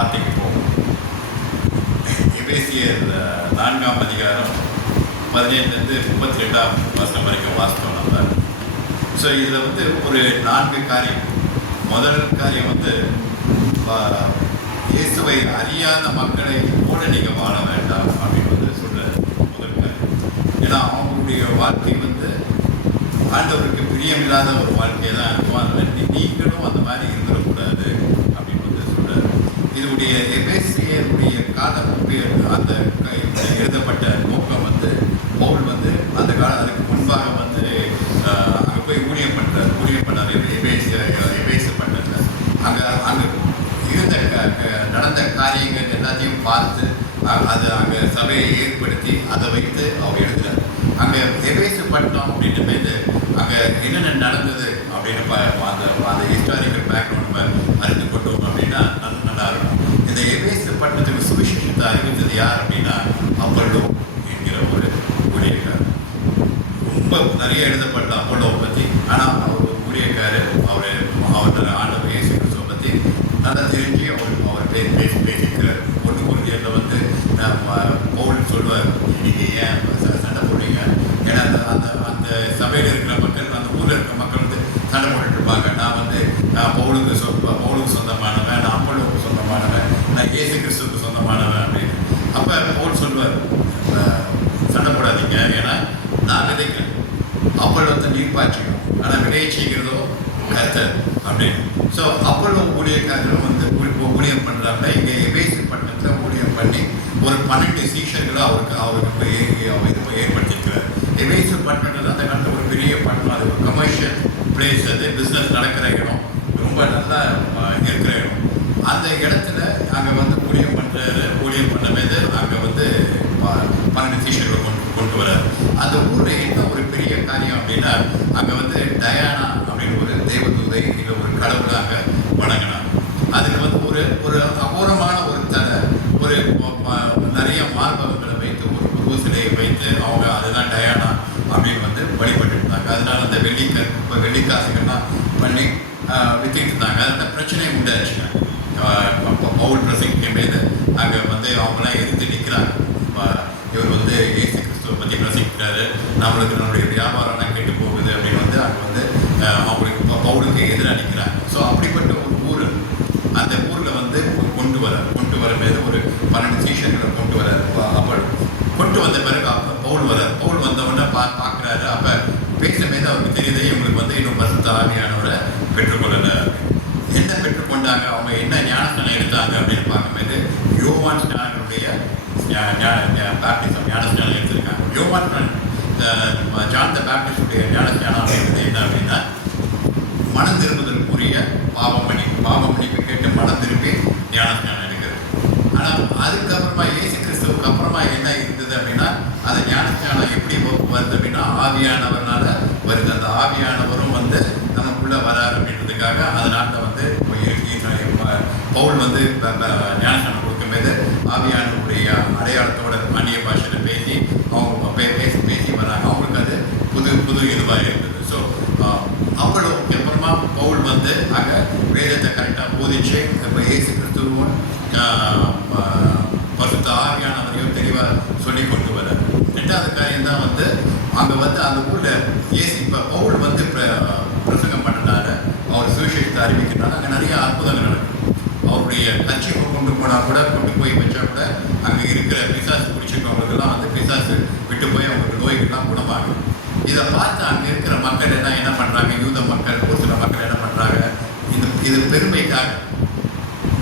வார்த்தைக்கு போவோம். எபேசியர் 4ஆம் அதிகாரம் 17-32 வரைக்கும் வாசித்தோம் நம்ம. ஸோ இதில் வந்து ஒரு 4 காரியம். முதல் காரியம் வந்து இயேசுவை அறியாத மக்களை போல நீங்கள் வாழ வேண்டாம் அப்படின்னு வந்து சொல்கிற முதல் காரியம். ஏன்னா அவங்களுடைய வாழ்க்கை வந்து ஆண்டவருக்கு பிரியமில்லாத ஒரு வாழ்க்கையை தான் இருக்கும். நீங்களும் அந்த மாதிரி இருந்துடக்கூடாது அப்படின்னு வந்து சொல்கிறார். இதனுடைய எபேசியருடைய காலப்போக்கு அந்த எழுதப்பட்ட நோக்கம் வந்து பவுல் வந்து அந்த அதுக்கு முன்பாக வந்து அங்கே போய் ஊழியம் பண்ணார் எபேசு பண்ணதில் அங்கே இருந்த நடந்த காரியங்கள் எல்லாத்தையும் பார்த்து அது அங்கே சபையை ஏற்படுத்தி அதை வைத்து அவர் எழுதுறார். அங்கே எபேசு பட்டம் அப்படின்ற போது அங்கே என்னென்ன நடந்தது அப்படின்னு அந்த ஹிஸ்டாரிக்கல் பேக்ரவுண்ட் நம்ம அறிந்து கொண்டோம் அப்படின்னா நல்லா இருக்கும். இந்த எபேசு பட்டணத்துக்கு சுவிசேஷத்தை அறிவித்தது யார் அப்படின்னா அப்பல்லோ என்கிற ஒரு ஊழியக்காரர். ரொம்ப நிறைய எழுதப்பட்ட அப்பல்லோவை பற்றி. ஆனால் அவர் ஒரு ஊழியக்காரர். அவர் ஆண்டவர் இயேசு கிறிஸ்துவை பற்றி நல்லா தெரிஞ்சு அவர் பேசிக்கிறார். ஒன்று குருதியில் வந்து பவுல் சொல்வார், நீங்கள் ஏன் சண்டை போடுறீங்க? ஏன்னா அந்த சபையில் இருக்கிற மக்கள், அந்த ஊரில் இருக்கிற மக்கள் வந்து சண்டை போட்டுட்டு இருப்பாங்க. நான் வந்து பவுலுக்கு சொந்தமானவன், நான் அப்பல்லோவுக்கு சொந்தமானவன், நான் இயேசு கிறிஸ்துவுக்கு சொந்தமானவன் அப்படின்னு. அப்போ பவுல் சொல்வார், சண்டை போடாதீங்க, ஏன்னா நான் விதைக்கிறேன், அப்பல்லோ வந்து நீர் பாய்ச்சிக்கணும், ஆனால் விதையை செய்கிறதோ கர்த்தர் அப்படின்னு. ஸோ அப்பல்லோ ஊழியக்காரர்கள் வந்து ஊழியம் பண்ணுறாங்க. இங்கே எபேசு பட்டணத்தில் ஊழியம் பண்ணி ஒரு 12 சீஷர்களை அவருக்கு ஏற்படுத்தியிருக்கிறார். எபேசு பட்டணத்தில் அந்த காலத்தில் ஒரு பெரிய பட்டணம். அது ஒரு கமர்ஷியல் பிளேஸ். அது பிஸ்னஸ் நடக்கிற இடம், ரொம்ப நல்லா இருக்கிற இடம். அந்த இடத்துல அங்கே வந்து ஊழியம் பண்ணது அங்கே வந்து 12 சீஷர்களை கொண்டு வரார். அந்த ஊரில் என்ன ஒரு பெரிய காரியம் அப்படின்னா, அங்கே வந்து டயானா அப்படின்னு ஒரு தேவதூதை இல்லை ஒரு கடவுளாக வணங்கினார். அதில் வந்து ஒரு அபூர்வமான ஒரு நிறைய மார்பகங்களை வைத்து ஒரு உருவ சிலையை வைத்து அவங்க அதுதான் டயானா அப்படின்னு வந்து வழிபட்டு இருந்தாங்க. அதனால அந்த வெள்ளிக்காசுகள்லாம் பண்ணி வித்துக்கிட்டு இருந்தாங்க. அதில் பிரச்சனை உண்டாச்சுங்க. பவுல் பிரசங்கிக்கும் போது அங்கே வந்து அவங்களாம் எதிர்த்து நிற்கிறாங்க. இவர் வந்து இயேசு கிறிஸ்துவை பற்றி பிரசங்கிக்கிறாரு, நம்மளுடைய வியாபாரம்லாம் கெட்டு போகுது அப்படின்னு வந்து அங்கே வந்து அவங்களுக்கு பவுலுக்கு எதிராக நிற்கிறாங்க. ஸோ அப்படிப்பட்ட ஒரு ஊர், அந்த ஊரில் வந்து கொண்டு வர போது ஒரு 12 சீஷர்களை கொண்டு வரார். அப்போ கொண்டு வந்த பிறகு அப்போ பவுல் வந்தவுடனே பார்க்குறாரு. அப்போ பேசும்போது அவருக்கு தெரியுது, இவங்களுக்கு வந்து இன்னும் பரிசுத்த ஆவியானவரை பெற்றுக்கொள்ளலை. என்ன பெற்றுக்கொண்டாங்க, அவங்க என்ன ஞானஸ்நானம் எடுத்தாங்க அப்படின்னு பார்க்கும்போது யோவான் ஸ்நானனுடைய பேப்டிசம் ஞானஸ்நானம் எடுத்திருக்காங்க. யோவான் ஜான் த பேப்டிஸ்டுடைய ஞானஸ்நானம் அப்படின்றது என்ன அப்படின்னா, மனம் திரும்புதலுக்குரிய பாவமன்னிப்பு கேட்டு மனம் திரும்பி ஞானஸ்நானம் எடுக்கிறது. ஆனால் அதுக்கப்புறமா இயேசு கிறிஸ்துவுக்கு அப்புறமா என்ன இருந்தது அப்படின்னா, அந்த ஞானஸ்நானம் எப்படி வருது அப்படின்னா ஆவியானவர்னால வருது. அந்த ஆவியானவரும் வந்து நமக்குள்ளே வராரு அப்படின்றதுக்காக அதனால வந்து பவுல் வந்து ஞானஸ்நானம் கொடுக்கும்போது ஆவியானவருடைய அடையாளத்தோட அந்நிய பாஷையில் பேசி அவங்க பேசி வராங்க. அவங்களுக்கு அது புது இதுவாக இருந்தது. ஸோ அவங்களுக்கு அப்புறமா பவுல் வந்து அங்கே வேதத்தை கரெக்டாக போதிச்சு இப்போ இயேசு கிறிஸ்துவும் பரிசுத்த ஆவியானவரையும் தெளிவாக சொல்லி கொண்டு வர. 2வது காரியம் தான் வந்து அங்கே வந்து அந்த ஊரில் இப்போ பவுல் வந்து பிரசங்கம் பண்ணனால, அவர் சுவிசேஷத்தை அறிவிக்கிறனால அங்கே நிறைய அற்புதங்கள் நடக்கும். அவருடைய கட்சிக்கு கொண்டு போய் வச்சா கூட அங்கே இருக்கிற பிசாசு பிடிச்சிருக்கவங்களுக்கெல்லாம் அந்த பிசாசு விட்டு போய் அவங்களுக்கு நோய்கள்லாம் குணமாகும். இதை பார்த்து அங்கே இருக்கிற மக்கள் எல்லாம் என்ன பண்ணுறாங்க, யூத மக்கள், ஒரு சில மக்கள் என்ன பண்ணுறாங்க, இது பெருமைக்காக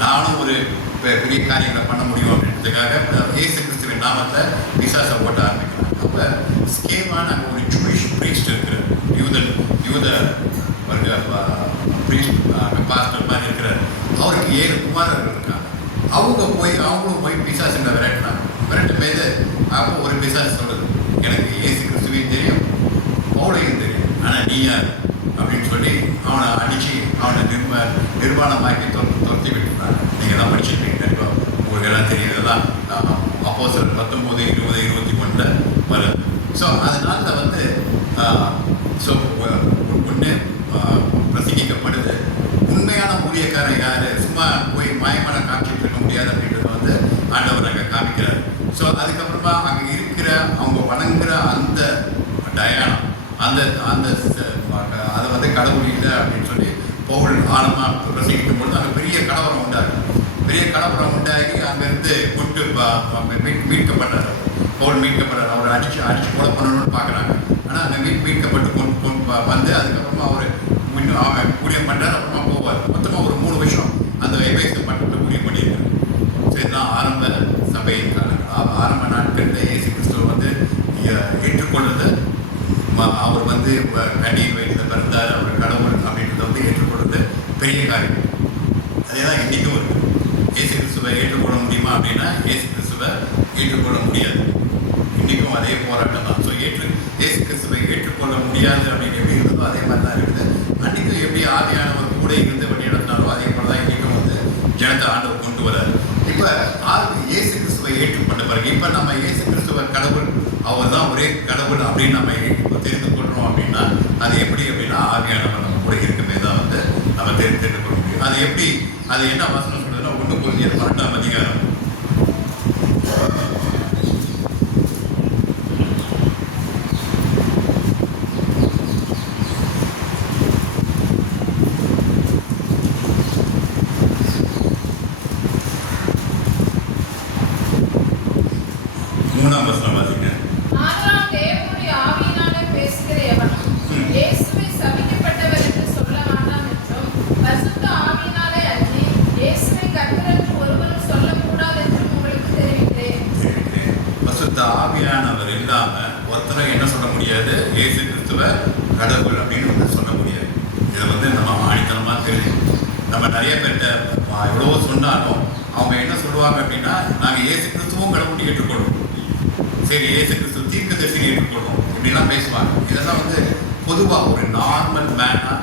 நானும் ஒரு பெரிய காரியங்களை பண்ண முடியும் அப்படின்றதுக்காக இயேசு கிறிஸ்துவின் நாமத்தை பிசாசை ஓட்ட ஆரம்பிக்கிறாங்க. அப்போ ஸ்கேவான அங்கே ஒரு ஜூயிஷ் பிரீஸ்ட் இருக்கிற யூத வர்க்க பிரீஸ்ட் பாஸ்டர் மாதிரி இருக்கிறார். அவருக்கு 7 குமாரர்கள் இருக்காங்க. அவங்களும் போய் பிசாசுங்களை விரட்டும் போது அப்போ ஒரு பிசாசு சொல்லுது, எனக்கு இயேசு கிறிஸ்துவையும் தெரியும், பவுலையும் தெரியும், ஆனால் நீ யார் அப்படின்னு சொல்லி அவனை அடித்து அவனை நிர்வாணமாக்கி துரத்தி விட்டுருந்தாங்க. நீங்கள் தான் படிச்சுருக்கீங்க, கண்டிப்பாக உங்களுக்கு எல்லாம் தெரியுதுதான். அப்போஸ்தலர் 19, 20, 21 வருது. ஸோ அதனால வந்து ஒன்று பிரசங்கிக்கப்படுது. உண்மையான ஊழியக்காரன் யார்? சும்மா போய் மாயமான காட்சி முடியாது அப்படின்றத வந்து ஆண்டவர் அங்கே காமிக்கிறார். ஸோ அதுக்கப்புறமா அங்கே இருக்கிற அவங்க வணங்குற அந்த டயானம் அந்த அந்த அதை வந்து கடவுள் இல்லை அப்படின்னு சொல்லி பவுல் ஆழமாக பிரசங்கிக்கும் பொழுது அங்கே பெரிய கலவரம் உண்டாகும். பெரிய கலவரம் உண்டாகி அங்கேருந்து கொண்டு மீட்கப்பட்டார். பவுல் மீட்கப்பட்டார். அவர் அடிச்சு கொலை பண்ணணும்னு பார்க்குறாங்க. ஆனால் அங்கே மீட்கப்பட்டு கொண்டு வந்து அதுக்கப்புறமா அவர் ஊழியம் பண்ணுறாரு. அப்புறமா போவார். மொத்தமாக ஒரு 3 வருஷம் அந்த எபேசு பட்டத்தில் ஊழியம் பண்ணியிருக்காரு. சரிதான் ஆரம்ப சபையின் காலங்கள், ஆரம்ப நாட்களில் இயேசு கிறிஸ்துவ வந்து ஏற்றுக்கொள்வது, அவர் வந்து கண்ணீர் வயிற்றில் பிறந்தார், அவர் கடவுள் அப்படின்றத வந்து ஏற்றுக்கொள்வது பெரிய காரியம். அதே தான் இன்றைக்கும் இருக்குது. இயேசு கிறிஸ்துவை ஏற்றுக்கொள்ள முடியுமா அப்படின்னா இயேசு கிறிஸ்துவை ஏற்றுக்கொள்ள முடியாது. இன்றைக்கும் அதே போராட்டம் தான். ஸோ இயேசு கிறிஸ்துவை ஏற்றுக்கொள்ள முடியாது அப்படின்னு எப்படி இருந்ததோ அதே மாதிரி தான் இருக்குது. அன்றைக்கும் எப்படி ஆவியானவர் கூட இருந்து வழி நடத்தினாலும் அதே போல தான் இன்றைக்கும் வந்து ஜனத்தை ஆண்டவர் கொண்டு வரார். இப்போ இயேசு கிறிஸ்துவை ஏற்றுக்கொண்ட பிறகு இப்போ நம்ம இயேசு கிறிஸ்துவ கடவுள், அவர் தான் ஒரே கடவுள் அப்படின்னு நம்ம தெரிந்து கொள்கிறோம் அப்படின்னா அது எப்படி அப்படின்னா ஆவியானவர் நம்ம கூட இருக்குமே தான் வந்து நம்ம தெரிந்து கொள்ள முடியும். அது எப்படி, அது என்ன வசனம் சொல்றதுன்னா 1 கொரிந்தியர் 12ஆம் அதிகாரம் 3ஆம் வசனம் வாசிங்க. ஆனாலும் தேவனுடைய ஆவியினாலே பேசுகிற எவனும் இயேசுவை சபிக்கப்பட்டவர் என்று சொல்ல வேண்டாம் என்றும், பரிசுத்த ஆவியினாலே அன்றி இயேசுவை கர்த்தர் என்று ஒருவரும் சொல்லக்கூடாது என்றும் உங்களுக்கு தெரிவிக்கிறேன். பரிசுத்த ஆவியானவர் இல்லாம ஒருத்தரை என்ன சொல்ல முடியாது, இயேசு கிறிஸ்துவ கடவுள் அப்படின்னு வந்து சொல்ல முடியாது. இதை வந்து நம்ம ஆணித்தனமா தெரியும். நம்ம நிறைய பேர்கிட்ட எவ்வளவோ சொன்னாலும் அவங்க என்ன சொல்லுவாங்க அப்படின்னா நாங்கள் இயேசு கிறிஸ்துவும் கடவுள் ஏற்றுக்கொள்வோம், சரி இயேசு கிறிஸ்து தீர்க்கதரிசி ஏற்றுக்கொள்வோம் இப்படிலாம் பேசுவாங்க. இதெல்லாம் வந்து பொதுவாக ஒரு நார்மல் மேனாக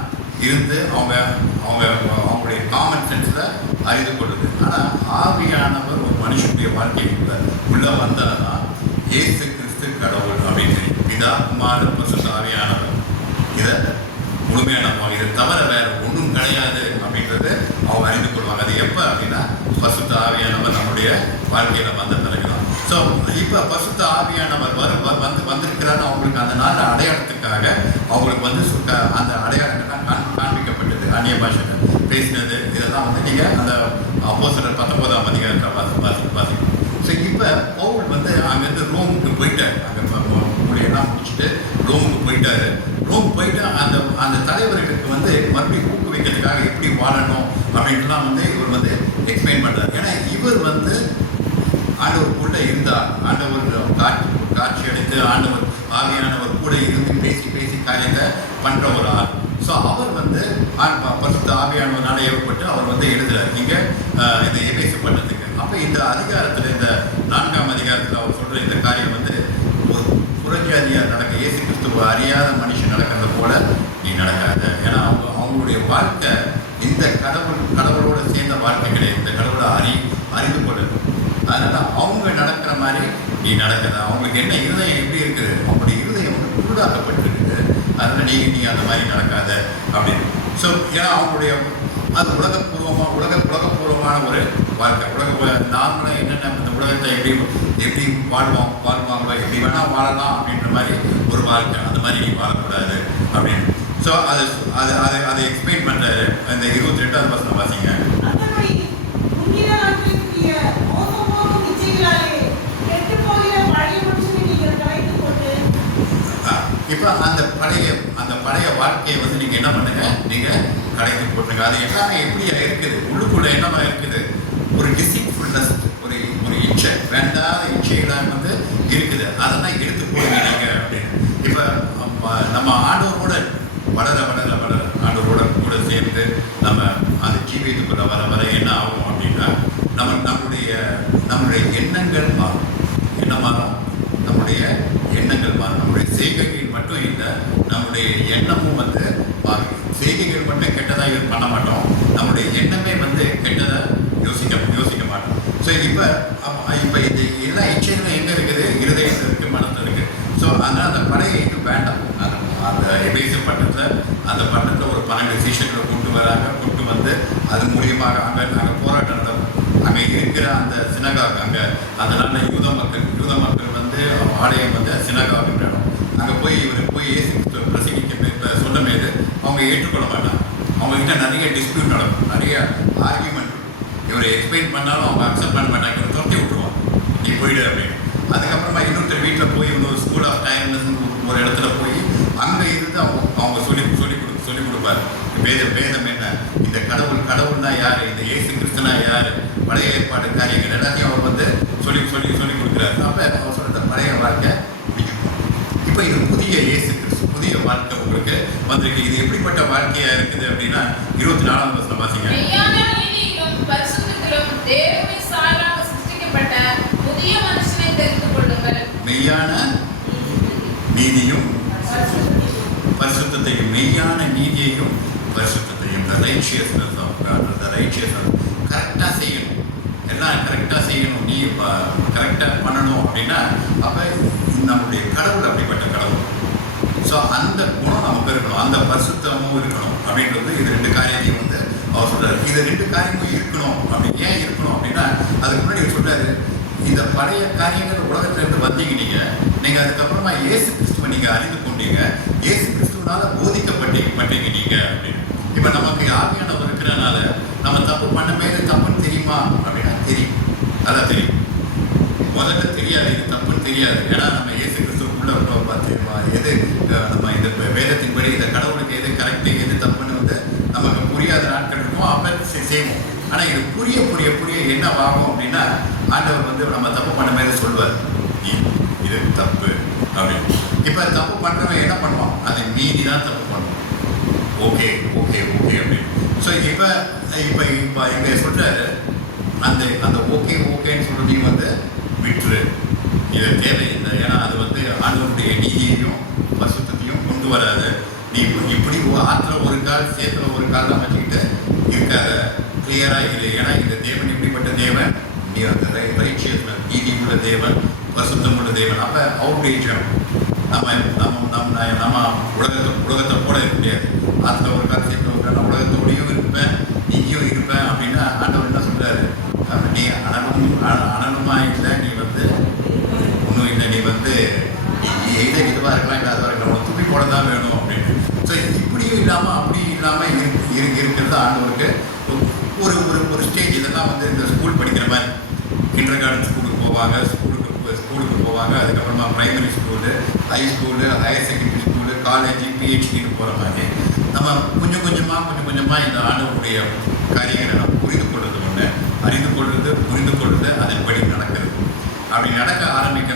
இருந்து அவங்களுடைய காமன் சென்ஸில் அறிந்து கொள்ளுது. ஆனால் ஆவியானவர் ஒரு மனுஷனுடைய வாழ்க்கைக்குள்ள உள்ள வந்தால் தான் இயேசு கிறிஸ்து கடவுள் அப்படின்னு தெரியும். பிதா குமாரன் பரிசுத்த ஆவியானவர் இதை முழுமையானவங்க, இதை தவிர வேற ஒன்றும் கிடையாது அப்படின்றது அவங்க அறிந்து கொள்வாங்க. அது எப்போ அப்படின்னா பரிசுத்த ஆவியானவர் நம்முடைய வாழ்க்கையில வந்த பிறகுதான். ஸோ இப்போ பரிசுத்த ஆவியானவர் வந்திருக்கிறாரு. அவங்களுக்கு அந்த நாள் அடையாளத்துக்காக அவங்களுக்கு வந்து அந்த அடையாளங்கள்லாம் காண்பிக்கப்பட்டது. அந்நிய பாஷைகள் பேசினது இதெல்லாம் வந்து நீங்கள் அந்த அப்போஸ்தலர் 19ஆம் அதிகாரத்தில் வாசிக்கணும். ஸோ இப்போ பவுல் வந்து அங்கேருந்து ரோமுக்கு போயிட்டார். அங்கே எல்லாம் முடிச்சுட்டு ரோமுக்கு போயிட்டாரு. ரோம் போயிட்டு அந்த தலைவர்களுக்கு வந்து மறுபடியும் ஊக்குவிக்கிறதுக்காக எப்படி வாழணும் அப்படின்ட்டுலாம் வந்து இவர் வந்து எக்ஸ்பிளைன் பண்ணுறாரு. ஏன்னா இவர் வந்து ஆண்டவர் கூட இருந்தார். ஆண்டவர் காட்சி அளித்து ஆண்டவர் ஆவியானவர் கூட இருந்து பேசி காரியத்தை பண்ணுற ஒரு ஆள். ஸோ அவர் வந்து பரிசுத்த ஆவியானவரால் ஏற்பட்டு அவர் வந்து எழுதுறார் இங்கே இந்த எபேசு பட்டத்துக்கு. அப்போ இந்த அதிகாரத்தில், இந்த 4ஆம் அதிகாரத்தில் அவர் சொல்கிற இந்த காரியம் வந்து ஒரு புறஜாதியார் நடக்க, இயேசு கிறிஸ்துவ அறியாத மனுஷன் நடக்கிறத போல நீ நடக்காத. ஏன்னா அவங்களுடைய வாழ்க்கை இந்த கடவுளோட சேர்ந்த வாழ்க்கை கிடையாது. இந்த கடவுளை அறிந்து கொள்ளுது. அதனால் அவங்க நடக்கிற மாதிரி நீ நடக்குது. அவங்களுக்கு என்ன இருதயம் எப்படி இருக்குது, அவங்களுடைய இருதயம் வந்து குருடாக்கப்பட்டிருக்குது. அதனால் நீ அந்த மாதிரி நடக்காத அப்படின்னு. ஸோ ஏன்னா அவங்களுடைய அது உலகப்பூர்வமான ஒரு வாழ்க்கை. நார்மலாக என்னென்ன இந்த உலகத்தை எப்படி வாழ்வாங்களோ எப்படி வேணால் வாழலாம் அப்படின்ற மாதிரி ஒரு வாழ்க்கை. அந்த மாதிரி நீ வாழக்கூடாது அப்படின்னு. ஸோ அதை எக்ஸ்பிளைன் பண்ணுறாரு. இந்த 22ஆவது வசனம் வாசிங்க. இப்போ அந்த பழைய வாழ்க்கையை வந்து நீங்கள் என்ன பண்ணுங்க, நீங்கள் கடைக்கு போட்டுருங்க. அது எல்லாமே எப்படியா இருக்குது, உள்ளுக்குள்ள என்னமா இருக்குது, ஒரு டிசிப்ஃபுல்னஸ், ஒரு இச்சை, வேண்டாத இச்சைகளாக வந்து இருக்குது. அதெல்லாம் எடுத்து போடுங்க நீங்கள் அப்படின்னு. இப்போ நம்ம ஆண்டவரோட வளர ஆண்டவரோட கூட சேர்ந்து நம்ம அந்த ஜீவியத்துக்குள்ள வர என்ன ஆகும் அப்படின்னா நம்மளுடைய எண்ணங்கள் மாறும். என்ன மாறும்? நம்முடைய எண்ணங்கள் மாறும். நம்முடைய செய்கைகள் மட்டும் இல்லை, நம்முடைய எண்ணமும் வந்து மாறும். செய்கைகள் மட்டும் கெட்டதாக பண்ண மாட்டோம், நம்முடைய எண்ணமே வந்து கெட்டதாக யோசிக்க மாட்டோம். ஸோ இப்போ இந்த எல்லா இச்சைகளும் எங்கே இருக்குது? இருதயத்தில் இருக்குது, மனத்தில் இருக்குது. ஸோ அதனால் அந்த பழைய இது வேண்டாம். அந்த எபேசு பட்டணத்தில் ஒரு 12 சீஷர்களை கூட்டு வராங்க. கூட்டு வந்து அது மூலியமாக அங்கே போராட்டம் நடக்கும். அங்கே இருக்கிற அந்த சினகாக், அங்கே அதனால யூத மக்கள் வந்து ஆலயம் வந்து சினகாக் இடம். அங்கே போய் இவர் போய் இயேசு கிறிஸ்துவை பிரசங்கிக்க சொல்லும்போது அவங்க ஏற்றுக்கொள்ள மாட்டாங்க. அவங்ககிட்ட நிறைய டிஸ்பியூட் நடக்கும், நிறைய ஆர்கியூமெண்ட். இவரை எக்ஸ்பிளைன் பண்ணாலும் அவங்க அக்செப்ட் பண்ண மாட்டாங்க, இவர் துரத்தி விட்டுருவாங்க, நீ போயிடு அப்படின்னு. அதுக்கப்புறமா இன்னொருத்தர் வீட்டில் போய் இன்னொரு ஸ்கூல் ஆஃப் டைம்னஸ் ஒரு இடத்துல போய் அங்கே இருந்து அவங்க சொல்லி கொடுப்பாரு. வேதம் என்ன, இந்த கடவுள்னா யார், இந்த இயேசு கிறிஸ்துனா யார், பழைய ஏற்பாடு காரியங்கள் எல்லாத்தையும் அவர் வந்து சொல்லி கொடுக்குறாரு. அப்போ அவர் சொல்ற பழைய வாழ்க்கை முடிக்கும். இப்போ இது புதிய இயேசு கிறிஸ்து, புதிய வாழ்க்கை உங்களுக்கு வந்திருக்கு. இது எப்படிப்பட்ட வாழ்க்கையா இருக்குது அப்படின்னா 24ஆம் வசனம் வாசிங்க. மெய்யான நீதியிலும் பரிசுத்தத்திலும் தேவனுடைய சாயலாக சிருஷ்டிக்கப்பட்ட புதிய மனுஷனை தெரிந்து கொள்ளுங்கள். மெய்யான நீதியும் பரிசுத்தத்தையும், மெய்யான நீதியையும் பரிசுத்தத்தையும், the righteousness of God, the righteousness கரெக்டாக செய்யணும், எல்லாம் கரெக்டாக செய்யணும். நீ கரெக்டாக பண்ணணும் அப்படின்னா அப்போ நம்முடைய கடவுள் அப்படிப்பட்ட கடவுள். ஸோ அந்த குணம் நமக்கு இருக்கணும், அந்த பரிசுத்தமும் இருக்கணும் அப்படின்றது. இது 2 காரியத்தையும் வந்து அவர் சொல்றாரு. இது 2 காரியமும் இருக்கணும். அப்படி ஏன் இருக்கணும் அப்படின்னா அதுக்கு முன்னாடி சொல்றாரு, இந்த பழைய காரியங்கள் உலகத்திலிருந்து வந்தீங்க நீங்கள் அதுக்கப்புறமா இயேசு கிறிஸ்துவை நீங்கள் அறிந்து கொண்டீங்க, இயேசு கிறிஸ்துவனால போதிக்கப்பட்டீங்க நீங்கள் அப்படின்னு. இப்போ நமக்கு ஆவியானவர் இருக்கிறனால நம்ம தப்பு பண்ண மேலே தப்புன்னு தெரியுமா அப்படின்னா தெரியும், அதான் தெரியும். முதல்ல தெரியாது, இது தப்புன்னு தெரியாது. ஏன்னா நம்ம இயேசு கிறிஸ்துக்குள்ள எது நம்ம இந்த வேதத்தின்படி இந்த கடவுளுக்கு எது கரெக்டு எது தப்புன்னு வந்து நமக்கு புரியாத நாட்கள் இருக்கும், அப்போ செய்வோம். ஆனால் இது புரிய என்ன ஆகும் அப்படின்னா ஆண்டவர் வந்து நம்ம தப்பு பண்ண மாதிரி சொல்லுவார், இது தப்பு அப்படின்னு. இப்போ தப்பு பண்ணுறவன் என்ன பண்ணுவான், அதை மீறி தான் தப்பு பண்ணுவான். ஓகே அப்படின்னு. ஸோ இப்போ இங்கே சொல்கிறாரு, அந்த ஓகேன்னு சொல்கிறதையும் வந்து விட்டுரு, இது தேவையில்லை. ஏன்னா அது வந்து ஆண்டவருடைய நீதியையும் பரிசுத்தத்தையும் கொண்டு வராது. நீ இப்படி ஆற்றுல ஒரு கால் சேத்துல ஒரு கால் வச்சுக்கிட்டு இருக்காத, கிளியராக இரு. ஏன்னா இந்த தேவன் இப்படிப்பட்ட தேவன், நீ அந்த ரைச்சியஸ்னஸ், நீதி உள்ள தேவன், பரிசுத்தம் உள்ள தேவன். அப்போ அவருடைய ஜனம் நம்ம உலகத்தை போல இருக்க முடியாது. ஆற்றுல ஒரு கால் சேத்துல ஒரு கால் உலகத்தோடையும் இருப்பேன், நீயும் இருப்பேன் அப்படின்னா ஆண்டவர் என்ன சொல்றாரு, நீ அனலுமா இல்லை, நீ வந்து ஒன்றும் இல்லை, நீ வந்து எதை இதுவாக இருக்கலாம், இல்லை அதுவாக இருக்கலாம், துப்பி போட தான் வேணும் அப்படின்னு. ஸோ இப்படியும் இல்லாமல் அப்படியும் இல்லாமல் இருக்கிறது ஆண்டவருக்கு ஒரு ஸ்டேஜ். இதெல்லாம் வந்து இந்த ஸ்கூல் படிக்கிற மாதிரி கிண்டர் கார்டன் ஸ்கூலுக்கு போவாங்க, ஸ்கூலுக்கு போவாங்க, அதுக்கப்புறமா primary school, high school, higher secondary school, college, பிஹெச்டின்னு போகிற மாதிரி நம்ம கொஞ்சம் கொஞ்சமாக இந்த ஆண்டவருடைய காரியங்களை நம்ம புரிந்து கொள்வது ஒன்று, அறிந்து கொள்வது, புரிந்து கொள்வது, அதன்படி நடக்கிறது. அப்படி நடக்க ஆரம்பிக்க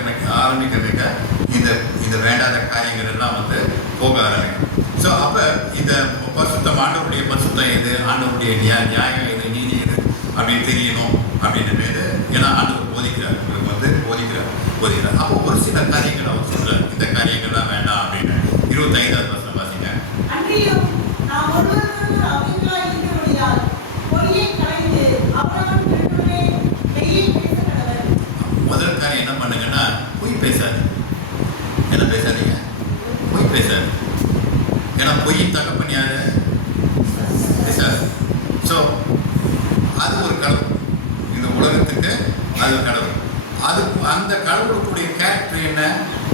இந்த வேண்டாத காரியங்கள் எல்லாம் வந்து போக ஆரம்பிக்கும். ஸோ அப்போ இந்த பரிசுத்தம், ஆண்டவருடைய பரிசுத்தம் எது, ஆண்டவருடைய நியாயம் எது, நீதி எது அப்படின்னு தெரியணும் அப்படின்றது. ஏன்னா ஆண்டவர் போதிக்கிறார், உங்களுக்கு வந்து போதிக்கிறார். அப்போ ஒரு சில காரியங்கள் அவர் சொல்கிறார், இந்த காரியங்கள்லாம் வேண்டாம் அப்படின்னு. 25ஆவது வசனம் வாசிங்க. முதல் காரியம் என்ன பண்ணுங்கன்னா, பொய் பேசாது. என்ன பேசாதீங்க, பொய் பேசாது. ஏன்னா பொய்யின் தகப்பன் யாரு, பேசாது. ஸோ அது ஒரு கடவுள், இந்த உலகத்துக்கு அது கடவுள். அது அந்த கடவுளுக்குடைய கேரக்டர் என்ன,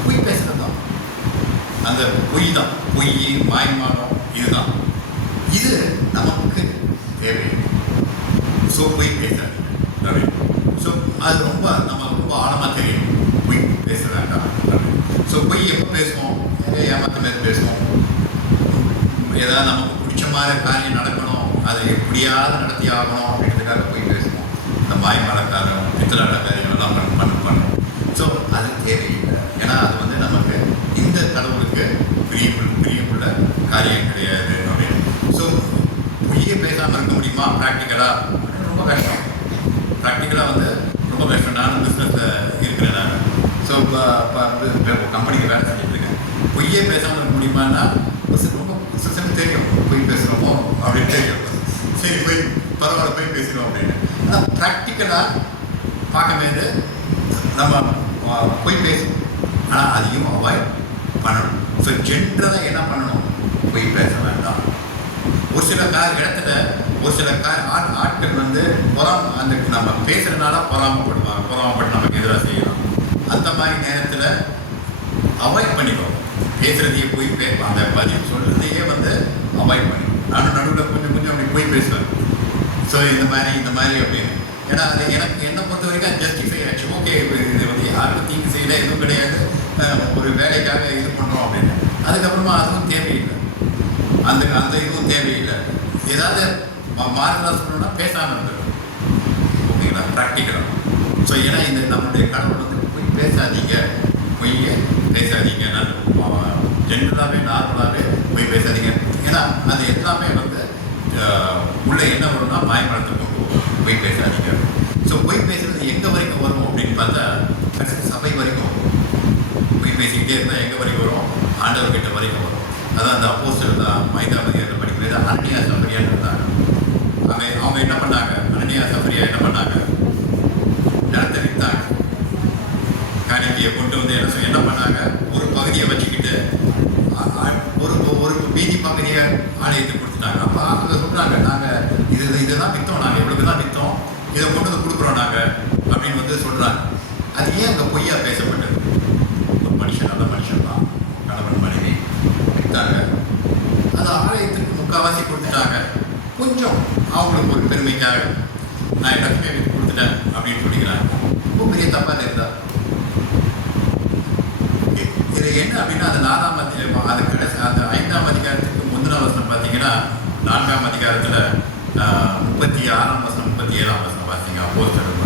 பொய் பேசுறது தான். அந்த பொய் தான், பொய், மாய்மானம், இதுதான். இது நமக்கு தேவை. ஸோ பொய் பேசாது. ஸோ அது நமக்கு ரொம்ப ஆழமாக தெரியும், பொய் பேச வேண்டாம். ஸோ பொய் எப்போ பேசுவோம், ஏமாத்த மாதிரி பேசுவோம். ஏதாவது நமக்கு பிடிச்ச மாதிரி காரியம் நடக்கணும், அதை எப்படியாவது நடத்தி ஆகணும் அப்படின்றதுக்காக பொய் பேசுவோம். இந்த மாய்மாலக்காரம், பித்தலாட்டக்காரியம் எல்லாம் பண்ணுவோம். ஸோ அது தேவையில்லை. ஏன்னா அது வந்து நமக்கு இந்த கடவுளுக்கு பிரியமுள்ள காரியம் கிடையாது அப்படின்னு. ஸோ பொய்யே பேசாமல் இருக்க முடியுமா ப்ராக்டிக்கலாக? ரொம்ப கஷ்டம். ப்ராக்டிக்கலாக வந்து ரொம்ப கஷ்டம். நானும் பிஸ்னஸில் இருக்கிறேன். நான் ஸோ கம்பெனிக்கு வேலை செஞ்சுட்டு இருக்கேன். பொய்யே பேசாமல் இருக்க முடியுமான்னா ரொம்ப சிஸ்டம் தெரியும், பொய் பேசுகிறோமோ அப்படின்னு தெரியும். சரி போய் பரவாயில்ல போய் பேசுகிறோம் அப்படின்னு. ஆனால் ப்ராக்டிக்கலாக பார்க்கும்போது நம்ம பொய் பேசணும், ஆனால் அதையும் அவாய்ட் பண்ணணும். ஸோ ஜென்ரலாக என்ன பண்ணணும், பொய் பேச வேண்டாம். ஒரு சில இடத்துல ஒரு சில ஆட்கள் வந்து அந்த நம்ம பேசுறதுனால பொறாமப்பட்டு நமக்கு எதிராக செய்யலாம். அந்த மாதிரி நேரத்தில் அவாய்ட் பண்ணிக்கோ. பேசுறதையே போய் அந்த பதில் சொல்றதையே வந்து அவாய்ட் பண்ணிக்கோ. நானும் நடுவில் கொஞ்சம் அப்படி போய் பேசுவேன். ஸோ இந்த மாதிரி அப்படின்னு. ஏன்னா அது எனக்கு என்னை பொறுத்த வரைக்கும் ஜஸ்டிஃபை ஆச்சு. ஓகே, இது வந்து யாருக்கும் தீங்கு செய்யல, எதுவும் கிடையாது, ஒரு வேலைக்காக இது பண்ணுறோம் அப்படின்னு. அதுக்கப்புறமா அதுவும் தேவையில்லை, அந்த இதுவும் தேவையில்லை. ஏதாவது மாறுதலாக சொல்லணும்னா பேசாமல் இருந்துடும். ஓகேங்களா, ப்ராக்டிக்கலாக. ஸோ ஏன்னா இந்த நம்மளுடைய கடவுள் வந்து போய் பேசாதீங்க, பொய்யே பேசாதீங்க, ஜென்ரலாகவே நார்மலாகவே போய் பேசாதீங்க. ஏன்னா அது எல்லாமே வந்து உள்ள என்ன வரும்னா மாயமரத்தை கொண்டு போகும். போய் பேசாதீங்க. ஸோ போய் பேசுறது எங்கே வரைக்கும் வரும் அப்படின்னு பார்த்தா சபை வரைக்கும் போய் பேசிக்கிட்டே இருந்தால் எங்கே வரைக்கும் வரும்? ஆண்டவர்கிட்ட வரைக்கும் வரும். அதான் அந்த அப்போஸ்தலர் தான் மைதாபதியில் படிக்கிறது அனனியா சஃபரியான்னு இருந்தாங்க. அவங்க என்ன பண்ணாங்க? அனனியா சஃபரியா என்ன பண்ணாங்க? நிலத்தை விற்றாங்க. காணிக்கையை கொண்டு வந்து என்ன பண்ணாங்க? ஒரு பகுதியை வச்சுக்கிட்டு ஒரு மீதி பகுதியை ஆலயத்துக்கு கொடுத்துட்டாங்க. அப்போ அவங்க சொல்கிறாங்க, நாங்கள் இதுதான் விற்றோம், நாங்கள் இவ்வளவுக்கு தான் விற்றோம், இதை கொண்டு வந்து கொடுக்குறோம் நாங்கள் அப்படின்னு வந்து சொல்கிறாங்க. அது ஏன் அங்கே பொய்யா பேசப்பட்டது? ஒரு மனுஷன், நல்ல மனுஷன் தான், கணவன் மனைவி விற்றாங்க, அது ஆலயத்துக்கு முக்கால்வாசி கொடுத்துட்டாங்க. கொஞ்சம் அவங்களுக்கு ஒரு பெருமைக்காக நான் எல்லாத்தையுமே விற்று கொடுத்துட்டேன் அப்படின்னு சொல்லிக்கிறாங்க. ரொம்ப பெரிய தப்பாக இருந்தா இது என்ன அப்படின்னா, அந்த 4ஆம் அதிகாரம், அது கடைசி அந்த 5ஆம் அதிகாரத்துக்கு முந்தின வசனம் பார்த்தீங்கன்னா 4ஆம் அதிகாரத்தில் 36ஆம் வசனம் 37ஆம் வசனம் பார்த்தீங்க. அப்போஸ்தலர்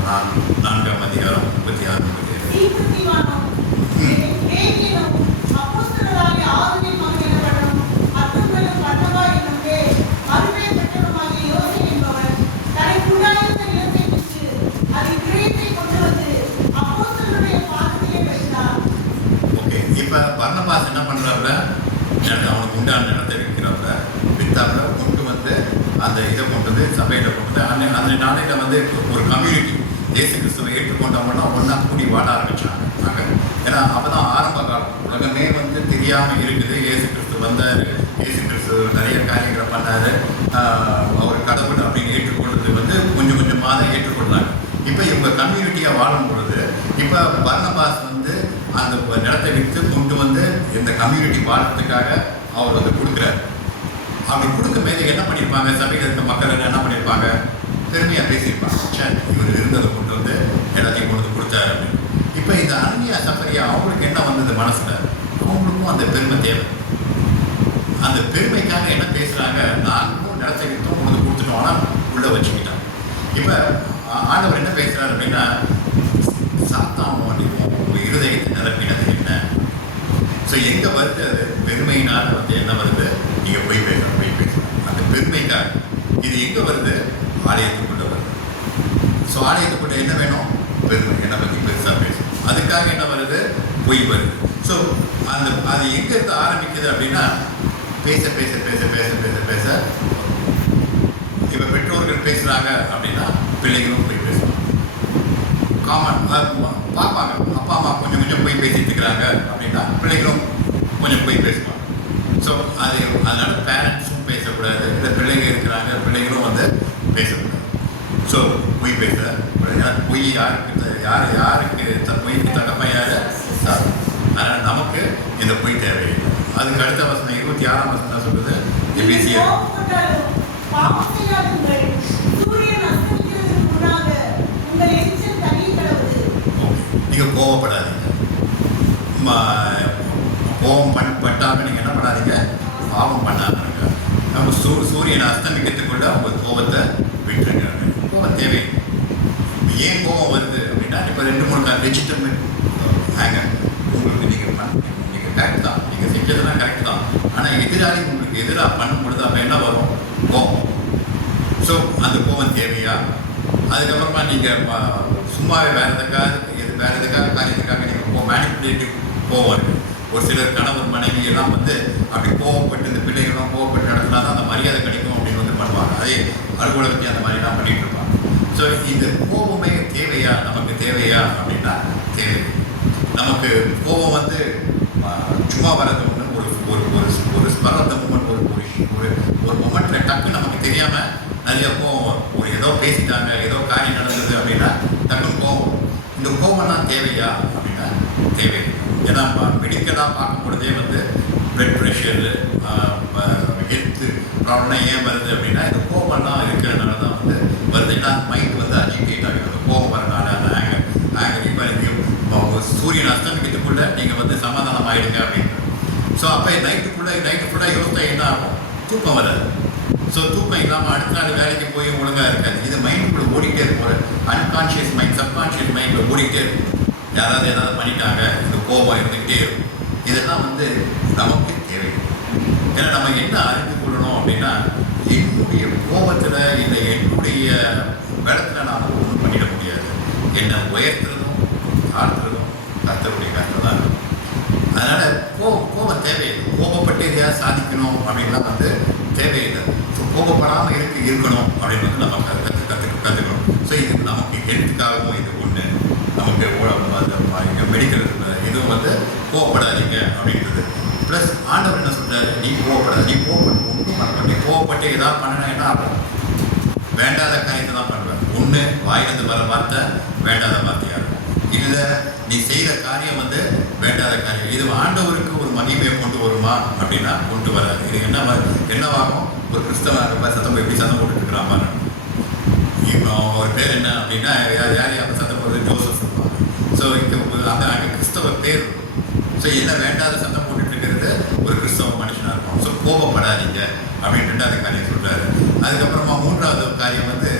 4ஆம் அதிகாரம் 36 இப்போ பர்னபாஸ் என்ன பண்ணுறாப்புல, அவனுக்கு உண்டான நிலத்தை விற்கிறாப்புல, விற்றாப்புல கொண்டு வந்து அந்த இதை கொண்டு வந்து சபையில் கொண்டு வந்து அந்த நாளையில் வந்து ஒரு கம்யூனிட்டி இயேசு கிறிஸ்துவை ஏற்றுக்கொண்டவங்கன்னா ஒன்றா கூடி வாழ ஆரம்பித்தாங்க. ஏன்னா அப்போ தான் ஆரம்ப காலம், உலகமே வந்து தெரியாமல் இருக்குது. இயேசு கிறிஸ்து வந்தார், இயேசு கிறிஸ்து நிறைய காரியங்களை பண்ணார், அவர் கடவுள் அப்படின்னு ஏற்றுக்கொள்வது வந்து கொஞ்சம் கொஞ்சமாக தான் ஏற்றுக்கொள்கிறாங்க. இப்போ இவங்க கம்யூனிட்டியாக வாழும் பொழுது இப்போ பர்னபாஸ் வந்து அந்த நிலத்தை விற்று கொண்டு வந்து இந்த கம்யூனிட்டி வாழறதுக்காக அவர் வந்து கொடுக்குறாரு. அப்படி கொடுக்கும் போது என்ன பண்ணியிருப்பாங்க? சபையில் இருக்க மக்கள் என்ன பண்ணியிருப்பாங்க? பெருமையாக பேசியிருப்பாங்க, சரி இவர் இருந்ததை கொண்டு வந்து எல்லாத்தையும் கொண்டு வந்து கொடுத்தாரு அப்படின்னு. இப்போ இந்த அனனியா சஃபரியா அவங்களுக்கு என்ன வந்தது மனசில்? அவங்களுக்கும் அந்த பெருமை தேவை. அந்த பெருமைக்காக என்ன பேசுகிறாங்க? நாங்களும் நிலத்தை விற்றோம், கொண்டு கொடுத்துட்டோம், ஆனால் உள்ளே வச்சுக்கிட்டாங்க. இப்போ ஆண்டவர் என்ன பேசுகிறார் அப்படின்னா, சாத்தான் உங்கள் இருதயத்தை நிரப்பினது என்ன? ஸோ எங்கே வருது அது? பெருமையினால் வந்து என்ன வருது? நீங்கள் போய் பேசணும். அந்த பெருமைக்காக இது எங்கே வருது? ஆலயத்துக்குள்ளே வருது. ஸோ ஆலயத்துக்குள்ளே என்ன வேணும்? பெருமை, என்னை பற்றி பெருசாக பேசணும். அதுக்காக என்ன வருது? பொய் வருது. ஸோ அது எங்கேருந்து ஆரம்பிக்குது அப்படின்னா, பேச பேச பேச பேச பேச பேச இப்போ பெற்றோர்கள் பேசுகிறாங்க அப்படின்னா பிள்ளைகளும் போய் பேசுவாங்க. காமன் பார்ப்பாங்க, அப்பா அம்மா கொஞ்சம் கொஞ்சம் போய் பேசிட்டு இருக்கிறாங்க அப்படின்னா பிள்ளைகளும் கொஞ்சம் போய் பேசுவாங்க. ஸோ அதனால பேரண்ட்ஸும் பேசக்கூடாது, இல்லை பிள்ளைங்க இருக்கிறாங்க பிள்ளைகளும் வந்து பேசக்கூடாது. ஸோ பொய் பேச, பொய் யாருக்கு பொய்க்கு தகப்பன் யார்? அதனால் நமக்கு இந்த பொய் தேவையில்லை. அதுக்கு அடுத்த வசனம் 26ஆம் வசனம் சொல்லுது, எபேசியர் நீங்கள் கோவப்படாதீங்க. கோபம் பட்டாமல் நீங்கள் என்ன பண்ணாதீங்க? பாவம் பண்ணாதீங்க. நம்ம சூரியன் அஸ்தமிக்கிறதுக்குள்ள அவங்க கோபத்தை விட்டுருங்க. கோபம் தேவை. ஏன் கோபம் வருது அப்படின்னா, இப்போ 2-3 கால் லெஜிட்டிமேட் ஹேங்க உங்களுக்கு நீங்கள் கரெக்ட் தான், நீங்கள் செஞ்சதெல்லாம் கரெக்ட் தான். ஆனால் எதிராளி உங்களுக்கு எதிராக பண்ணும் பொழுது அப்போ என்ன வரும்? கோபம். ஸோ அந்த கோபம் தேவையா? அதுக்கப்புறமா நீங்கள் சும்மாவே வேறு எதுக்காக காரியத்துக்காக நீங்கள் மேனிப்புலேட்டிவ் கோவம் இருக்குது. ஒரு சிலர் கணவன் மனைவி எல்லாம் வந்து அப்படி கோவப்பட்டு இந்த பிள்ளைகளும் கோவப்பட்டு நடத்தினா தான் அந்த மரியாதை கிடைக்கும் அப்படின்னு வந்து பண்ணுவாங்க. அதே அலுவலகத்தையும் அந்த மாதிரிலாம் பண்ணிகிட்டு இருப்பாங்க. ஸோ இந்த கோபமே தேவையா? நமக்கு தேவையா அப்படின்னா தேவை. நமக்கு கோபம் வந்து சும்மா வரது ஒன்று, ஒரு ஸ்பரத்த மூமெண்ட், ஒரு மொமெண்ட்டில் டக்கு நமக்கு தெரியாமல் நிறைய கோவம் வரும். ஒரு ஏதோ பேசிட்டாங்க, ஏதோ காரியம் நடந்தது அப்படின்னா டக்குன்னு கோவம் வரும். இந்த கோவம்லாம் தேவையா அப்படின்னா தேவை. ஏன்னா மெடிக்கலாக பார்க்கும் பொழுதே வந்து பிளட் ப்ரெஷரு, ஹெல்த்து ப்ராப்ளம்லாம் ஏன் வருது அப்படின்னா இந்த கோவம்லாம் இருக்கிறதுனால தான் வந்து வருது. ஏன்னா மைண்ட் வந்து அஜிடேட் ஆகுது. அந்த கோவம் வரனால அந்த ஆங்கர் இப்போ சூரியன் அஸ்தமிக்கிறதுக்குள்ளே நீங்கள் வந்து சமாதானம் ஆகிடுங்க அப்படின்னு. ஸோ அப்போ நைட்டு ஃபுல்லாக யோசித்தா என்ன ஆகும்? தூக்கம் வராது. ஸோ தூக்கம் இல்லாமல் அடுத்த நாள் வேலைக்கு போய் ஒழுங்காக இருக்காது. இது மைண்டுக்குள்ளே ஓடிக்கிட்டே இருக்கும். ஒரு அன்கான்ஷியஸ் மைண்ட், சப்கான்ஷியஸ் மைண்டில் ஓடிக்கிட்டே இருக்கும். யாராவது ஏதாவது பண்ணிட்டாங்க, இந்த கோபம் இருந்துக்கிட்டே இருக்கும். இதெல்லாம் வந்து நமக்கு தேவை. ஏன்னா நம்ம என்ன அறிந்து கொள்ளணும் அப்படின்னா, என்னுடைய கோபத்தில் இல்லை என்னுடைய இடத்துல நாம் ஒன்றும் பண்ணிட முடியாது. என்னை உயர்த்துறதும் தாழ்த்துறதும் கர்த்தருடைய கருத்து தான் இருக்கும். அதனால் கோபம் தேவையில்லை. கோபப்பட்டு எதையாவது சாதிக்கணும் அப்படின்லாம் வந்து தேவையில்லை. ஸோ கோபப்படாமல் இருக்கணும் அப்படின்னு வந்து நம்ம கற்றுக்கணும். ஸோ இது நமக்கு ஹெல்த்துக்காகவும் இது ஒன்று. நமக்கு மெடிக்கல் இதுவும் வந்து கோவப்படாதீங்க அப்படின்றது. ப்ளஸ் ஆண்டவர் என்ன சொல்கிறாரு? நீ கோவப்படாது. நீ கோவப்பட்டு ஒன்றும் பண்ண. நீ கோவப்பட்டு ஏதாவது பண்ணினா என்ன ஆகும்? வேண்டாத காரியத்தை தான் பண்ணுவேன். ஒன்று வாயிலிருந்து வர வார்த்தை வேண்டாத வார்த்தையாக இருக்கும். இல்லை நீ செய்கிற காரியம் வந்து வேண்டாத காரியம். இது ஆண்டவருக்கு ஒரு மகிமையை கொண்டு வருமா அப்படின்னா கொண்டு வராது. இது என்னவாகும்? ஒரு கிறிஸ்தவ சத்தம் எப்படி சத்தம் போட்டுட்டு இருக்கிறான் பாருங்க. இப்போ அவர் பேர் என்ன அப்படின்னா யாரையும் அப்போ சத்தம் போடுறது ஜோசப் சொல்லுவாங்க. ஸோ இங்கே அங்கே கிறிஸ்தவ பேர். ஸோ என்ன வேண்டாத சத்தம் போட்டுட்டு இருக்கிறது ஒரு கிறிஸ்தவ மனுஷனாக இருக்கும். ஸோ கோபப்படாதீங்க அப்படின்னு 2வது காரியம் சொல்கிறாரு. அதுக்கப்புறமா 3வது காரியம் வந்து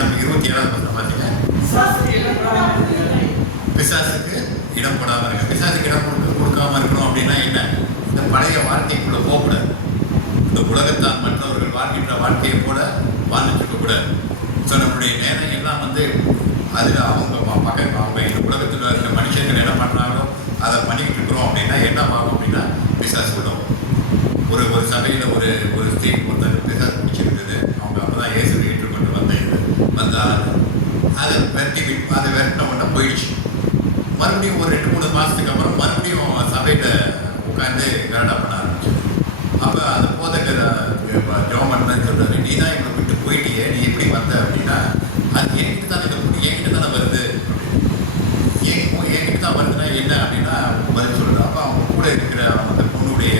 நம்ம 27வது பக்கம் பார்த்தீங்க, பிசாசுக்கு இடம் போடாமல் இருக்கு. பிசாசுக்கு இடம் கொடுக்காம இருக்கணும் அப்படின்னா என்ன? இந்த பழைய வாழ்க்கைக்குள்ளே போகக்கூடாது. இந்த உலகத்தான் மற்றவர்கள் வாழ்கின்ற வாழ்க்கையை கூட வாழ்ந்துட்டு இருக்கக்கூடாது. ஸோ நம்மளுடைய நேரம் எல்லாம் வந்து அதில் அவங்க இந்த உலகத்தில் இருக்கிற மனுஷர்கள் என்ன பண்ணுறாங்களோ அதை பண்ணிக்கிட்டு இருக்கிறோம் அப்படின்னா என்ன ஆகும் அப்படின்னா பிசாசு விடும். ஒரு சபையில் ஒரு ஸ்திரீ ஒருத்தர் பிசாசு பிடிச்சிருந்தது. அவங்க அப்போ தான் இயேசுவை ஏற்றுக்கொண்டு வந்தால் அதை விரட்டினோம்னா போயிடுச்சு. மறுபடியும் ஒரு 2-3 மாதத்துக்கு அப்புறம் மறுபடியும் சபையில் உட்காந்து கரடா பண்ண ஆரம்பிச்சு. அப்போ அந்த போதகர் ஜோமன் தான் சொல்கிறாரு, நீ தான் இவனை விட்டு போயிட்டியே, நீ எப்படி வந்த அப்படின்னா அது என்கிட்ட தான் என்கிட்ட தானே வருது. என்கிட்ட தான் வருதுன்னா என்ன அப்படின்னா பதில் சொல்லுறது. அப்போ அவங்க கூட இருக்கிற அந்த பொண்ணுடைய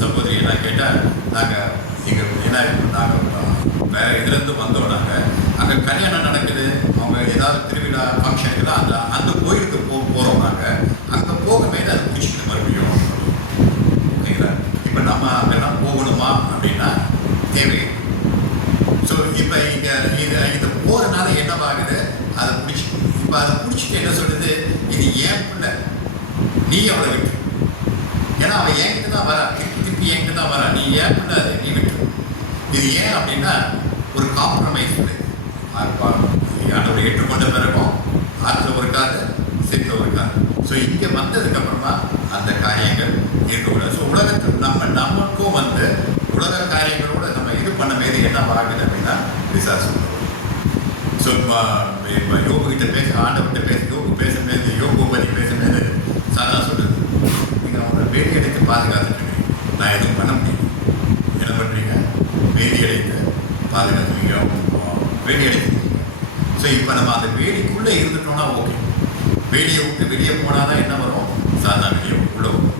சகோதரி எல்லாம் கேட்டால், நாங்கள் வேறு இதுலேருந்து வந்தோம். நாங்கள் அங்கே கல்யாணம் நடக்குது, அவங்க ஏதாவது திருவிழா ஃபங்க்ஷனுக்குலாம் அந்த கோயிலுக்கு போகிறோம். நாங்கள் அங்கே போகவே அதை பிடிச்சிட்டு மறுபடியும் ஓகேங்களா. இப்போ நம்ம அங்கெல்லாம் போகணுமா அப்படின்னா தேவை. ஸோ இப்போ இதை போகிறதுனால என்னவாகுது? அதை இப்போ அதை பிடிச்சிட்டு என்ன சொல்லுது? இது ஏன் பிள்ளை, நீ அவளை விட்டு. ஏன்னா அவன் என்கிட்ட தான் வரா, திருப்பி என்கிட்ட தான் வரா, நீ ஏன் பிள்ளை அதை நீ விட்டு. இது ஏன் அப்படின்னா ஒரு காம்ப்ரமைஸ். ஆண்டவரை ஏற்றுக்கொண்ட பிறகும் ஆற்றுல ஒரு காது செத்த ஒரு காது. ஸோ இங்கே வந்ததுக்கப்புறமா அந்த காரியங்கள் இருக்கக்கூடாது. ஸோ உலகத்தில் நமக்கும் வந்து உலக காரியங்களோட நம்ம இது பண்ண மீது என்ன ஆகுது அப்படின்னா பிசாசு. ஸோ இப்போ யோகிட்ட ஆண்டவர்கிட்ட யோகு பற்றி பேசும்போது சாதா சொல்லுது, நீங்கள் அவங்கள வேதி அடைத்து பாதுகாத்துட்டீங்க, நான் எதுவும் பண்ண முடியும். என்ன பண்ணுறீங்க? வேதி அடைத்து பாதுகாத்துவீங்க, வேடி அடைக்கிறீங்க. ஸோ இப்போ நம்ம அந்த வேடிக்குள்ளே இருந்துட்டோம்னா ஓகே. வேடியை விட்டு வெளியே போனால் தான் என்ன வரும்? சாதா வெளியே உள்ள வரும்.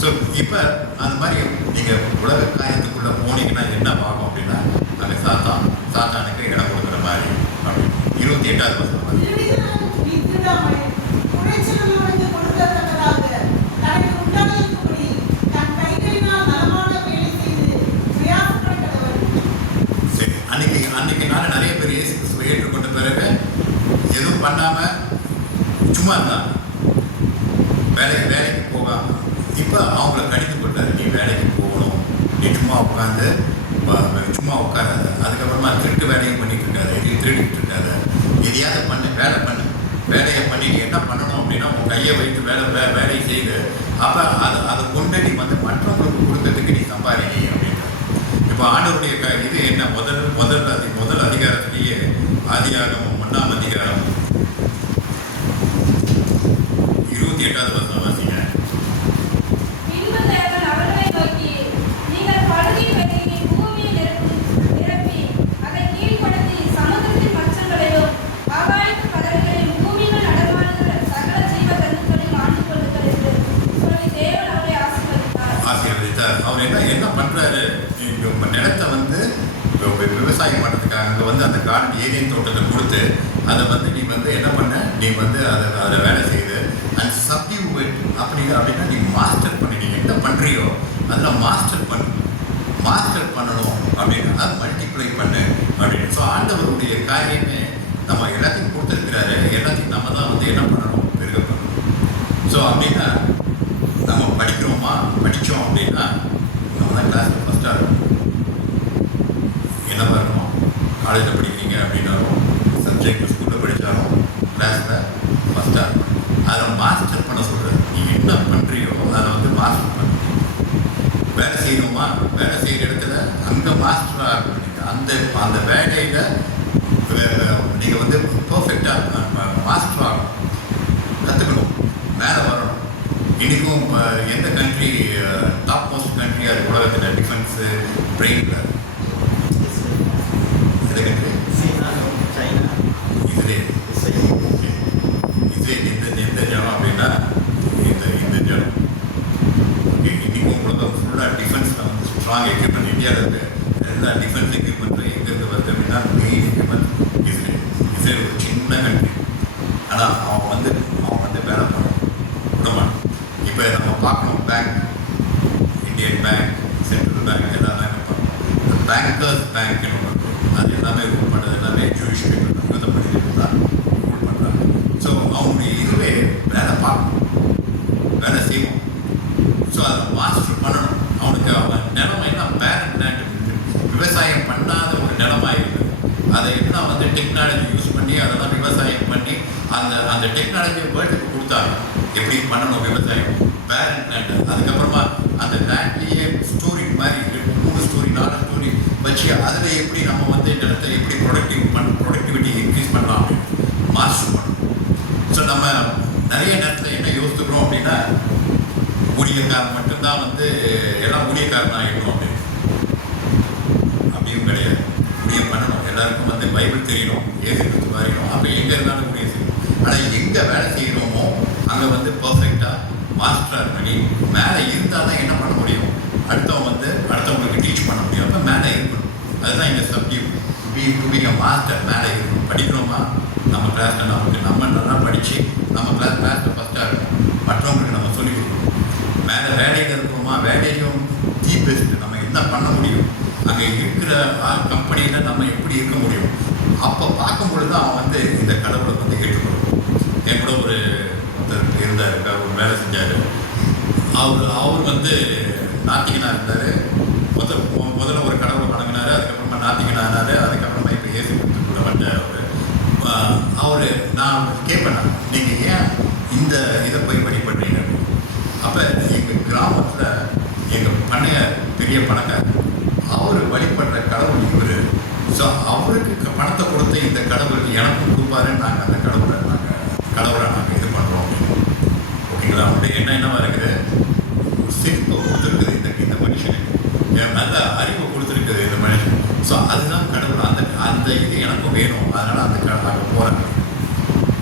ஸோ இப்போ அந்த மாதிரி நீங்கள் உலக காரியத்துக்குள்ளே போனீங்கன்னா என்ன ஆகும் அப்படின்னா அங்கே சாத்தானுக்கு இடம் கொடுக்குற மாதிரி. அப்படி 28வது வசனம் சரி. அன்னைக்கு நாள் நிறைய பேர் இயேசு கிறிஸ்துவை ஏற்றுக்கொண்ட பிறகு எதுவும் பண்ணாமல் சும்மா இருந்தாங்க, வேலைக்கு போகாமல். இப்போ அவங்கள கடிந்து கொண்டாரு, நீ வேலைக்கு போகணும், நீ சும்மா உட்காராத. அதுக்கப்புறமா திருட்டு வேலையும் பண்ணிட்டு இருக்காது, எதையும் திருடிட்டு இருக்காது, எதையாவது பண்ணு, வேலையை பண்ணி நீ என்ன பண்ணணும் அப்படின்னா உன் கையை வைத்து வேலையை செய்து அப்போ அதை கொண்டு நீ வந்து மற்றவங்களுக்கு கொடுக்கறதுக்கு நீ சம்பாதிக்க அப்படின்னு. இப்போ ஆண்டவருடைய இது என்ன? முதல் அதிகாரத்திலேயே ஆதியாகமம் 1ஆம் அதிகாரம் 28வது வசனம் வாசிங்க. அவர்களை நோக்கி, நீங்கள் பழுகி பெருகி பூமியை நிரப்பி அதை விவசாயம் பண்ணுறதுக்காக அங்கே வந்து அந்த கார்டன் ஏரியன் தோட்டத்தை கொடுத்து அதை வந்து நீ வந்து என்ன பண்ண, நீ வந்து அதை வேலை செய்து அண்ட் சப்டியூட் அப்படின்னா நீ மாஸ்டர் பண்ணி, நீ என்ன பண்ணுறியோ அதில் மாஸ்டர் பண்ணணும் அப்படின்னு, அது மல்டிப்ளை பண்ணு அப்படின்னு. ஸோ ஆண்டவருடைய காரியமே நம்ம எல்லாத்தையும் கொடுத்துருக்கிறாரு, எல்லாத்தையும் நம்ம தான் வந்து என்ன பண்ணணும், பெருக பண்ணணும். ஸோ அப்படின்னா நம்ம படித்தோம் அப்படின்னா நம்ம தான் கிளாஸில் ஃபஸ்ட்டாக இருக்கும். என்னவா இருக்கணும், காலேஜில் படிக்கிறீங்க அப்படின்னாலும் சப்ஜெக்ட் ஸ்கூலில் படித்தாலும் கிளாஸில் ஃபஸ்ட்டாக இருக்கும். அதை மாஸ்டர் பண்ண சொல்கிறது. நீ என்ன பண்ணுறியோ அதை வந்து மாஸ்டர் பண்ண. வேலை செய்யணுமா, வேலை செய்கிற இடத்துல அங்கே மாஸ்டராக இருக்கணும். நீங்கள் அந்த வேலையில் நீங்கள் வந்து பர்ஃபெக்டாக மாஸ்டர் ஆகணும், கற்றுக்கணும், மேலே வரணும். இன்றைக்கும் எந்த கண்ட்ரி டாப் மோஸ்ட் கண்ட்ரி அது உலகத்தில் டிஃபென்ஸு பிரெயினில் எந்த கண்ட்ரி? இஸ்ரேல் எந்த ஜனம் அப்படின்னா இந்த ஜனம். ஓகே, இன்றைக்கும் உலகம் ஃபுல்லாக டிஃபென்ஸில் வந்து ஸ்ட்ராங் எக்யூப்மெண்ட் இந்தியாவில் இருக்குது. எல்லா டிஃபென்ஸ் எக்யூப்மெண்ட்டும் எங்கேருந்து வருது அப்படின்னா மெயின் எக்யூப்மெண்ட் இஸ்ரேல் ஒரு சின்ன கண்ட்ரி. ஆனால் அவன் வந்து வேலை பண்ணணும் விடமாட்டான். இப்போ நம்ம பார்க்கணும், bank, Indian bank, central bank, எல்லா பேங்க்கும் பார்க்கணும். பேங்கர்ஸ் பேங்க்னு ஒன்று இருக்கும். அது எல்லாமே ரூல் பண்ணுறது எல்லாமே ஜூரிஷ் பீப்புள், யூத மனிதர்கள் தான் ரூல் பண்ணுறாங்க. ஸோ அவங்களுடைய இதுவே வேலை பார்க்கணும், வேலை செய்வோம். ஸோ அதை மாஸ்டர் பண்ணணும். அவனுக்கு அவன் நிலமைன்னா பேரண்ட் லேண்ட், விவசாயம் பண்ணாத ஒரு நிலமாக இருக்குது. அதை என்ன வந்து டெக்னாலஜி யூஸ் பண்ணி அதெல்லாம் விவசாயம் பண்ணி அந்த டெக்னாலஜியை வேர்ல்டுக்கு கொடுத்தாங்க. எப்படி பண்ணணும் விவசாயம், பேரண்ட் லேண்டு. அதுக்கப்புறமா அந்த லேண்ட்லேயே ஸ்டோரி மாதிரி 3 ஸ்டோரி 4 ஸ்டோரி வச்சு அதில் எப்படி நம்ம வந்து நிலத்தை எப்படி ப்ரொடக்டிவிட்டி இன்க்ரீஸ் பண்ணலாம் அப்படின்னு மாஸ்டர் பண்ணணும். ஸோ நம்ம நிறைய நேரத்தில் என்ன யோசித்துக்கிறோம் அப்படின்னா, ஊழியக்காரன் மட்டும்தான் வந்து எல்லாம் ஊழியக்காரன் ஆகிடணும் அப்படியும் கிடையாது. ஊழியம் பண்ணணும், எல்லாருக்கும் வந்து பைபிள் தெரியணும், ஏசு கிறிஸ்து அறியணும். அப்போ எங்கே இருந்தாலும் ஊழியம் செய்யணும். ஆனால் எங்கே வேலை செய்கிறோமோ அங்கே வந்து பர்ஃபெக்டாக மாஸ்டர் பண்ணி மேலே இருந்தால் தான் என்ன பண்ண முடியும், அடுத்தவங்களுக்கு டீச் பண்ண முடியும். அப்போ மேலே இருக்கணும். அதுதான் இந்த சப்ஜெக்ட் டு பி மாஸ்டர். மேலே இருக்கணும். படிக்கணுமா, நம்ம கிளாஸில் நம்ம நல்லா படித்து நம்ம கிளாஸில் ஃபஸ்ட்டாக இருக்கணும், மற்றவங்களுக்கு நம்ம சொல்லிக் கொடுக்கணும். மேலே வேலையில் இருக்கிறோமா, வேலையிலும் தி பெஸ்ட் நம்ம என்ன பண்ண முடியும், அங்கே இருக்கிற கம்பெனியில் நம்ம எப்படி இருக்க முடியும். அப்போ பார்க்கும்பொழுது தான் அவன் வந்து இந்த கடவுளை வந்து ஏற்றுக்கணும். என் கூட ஒருத்தர் இருந்தார், ஒரு வேலை செஞ்சார். அவர் வந்து நாத்திகனாக இருந்தார். முதல்ல ஒரு கடவுளை வணங்கினார், அதுக்கப்புறமா நாத்திகனானார், அதுக்கப்புறமா இப்போ ஏசு கிறிஸ்துக்குள்ள வந்தார். அவர் நான் கேட்பேன், நீங்கள் ஏன் இந்த இதை போய் வழிபடுறீங்க? அப்போ எங்கள் கிராமத்தில் எங்கள் பண்ணைய பெரிய பணக்காரர், அவர் வழிபடுற கடவுள் இவர். ஸோ அவருக்கு பணத்தை கொடுத்து இந்த கடவுள் எனக்கும் கொடுப்பாருன்னு நாங்கள் அந்த கடவுளை நாங்கள் இது பண்ணுறோம். ஓகேங்களா? அவருடைய எண்ணம் என்னவா இருக்குது, சிரிப்பை கொடுத்துருக்குது இந்த மனுஷனுக்கு, நல்ல அறிவை கொடுத்துருக்குது இந்த மனுஷன். ஸோ அதுதான் கடவுள். அந்த இது எனக்கும் வேணும், அதனால் அந்த நாங்கள் போகிறாங்க.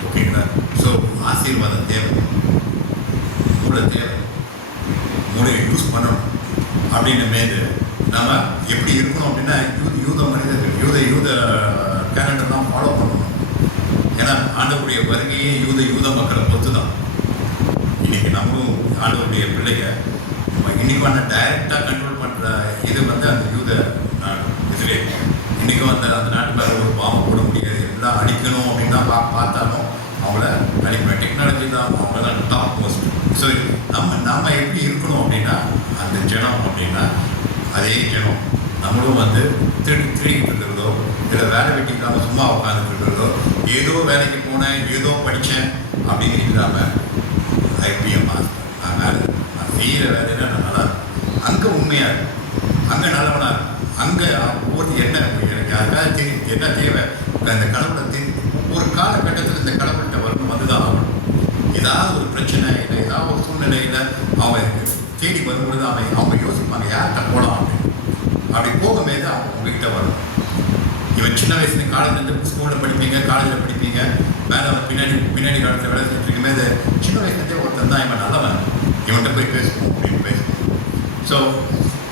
ஓகேங்களா? ஸோ ஆசீர்வாதம் தேவை, மூளை தேவை, மூளையை யூஸ் பண்ணணும். அப்படின்னு மேது நம்ம எப்படி இருக்கணும் அப்படின்னா, யூத மனிதர்கள் யூத கேலண்டர் தான் ஃபாலோ பண்ணணும். ஏன்னா ஆண்டவருடைய வருகையே யூத மக்களை பொறுத்து தான். இன்றைக்கி நம்மளும் ஆண்டவருடைய பிள்ளைங்க இன்றைக்கான டைரெக்டாக கண்ட்ரோல் பண்ணுற இது வந்து அந்த யூத நாடு இஸ்ரேல். இன்றைக்கும் அந்த நாட்டு மேலே ஒரு பாம்பு போட முடியாது, எல்லாம் அடிக்கணும் அப்படின்னா பார்த்தாலும் அவங்கள அடிக்கணும். டெக்னாலஜி தான் அவங்க தான் டாப் மோஸ்ட். ஸோ நம்ம எப்படி இருக்கணும் அப்படின்னா, அந்த ஜனம் அப்படின்னா அதே ஜனம் நம்மளும் வந்து திருடிக்கிட்டு இருக்கிறதோ, இல்லை வேலை வெட்டி இல்லாமல் சும்மா உட்காந்துட்டு இருக்கிறதோ, ஏதோ வேலைக்கு போனேன், ஏதோ படித்தேன் அப்படின்னு இல்லாமல் ஐபிஎம் மாஸ்டர், நான் செய்கிற வேலையில் நான் நல்லா இருக்கும், அங்கே உண்மையாக இருக்கும், அங்கே நல்லவனாக இருக்கும், அங்கே ஒவ்வொரு என்ன எனக்கு யாருக்காவது தெரியும் என்ன தேவை, இந்த கடவுளை ஒரு காலகட்டத்தில் இந்த கடவுள்கிட்ட வரணும், வந்து தான் ஆகணும். ஏதாவது ஒரு பிரச்சனை இல்லை, ஏதாவது ஒரு சூழ்நிலையில் அவங்க தேடி வரும்பொழுது அவங்க யோசிப்பாங்க யார்கிட்ட போகலாம் அப்படின்னு. அப்படி போகும்போது அவங்க உங்ககிட்ட வரணும். இவன் சின்ன வயசுல காலேஜ்லேருந்து ஸ்கூலில் படிப்பீங்க, காலேஜில் படிப்பீங்க, மேலே பின்னாடி காலத்தில் வேலை செஞ்சுட்டு இருக்கும்போது சின்ன வயசுலேருந்தே ஒருத்தன் தான் இவன் நல்லவன், இவன்கிட்ட போய் பேசுவோம் அப்படின்னு பேசுவோம். ஸோ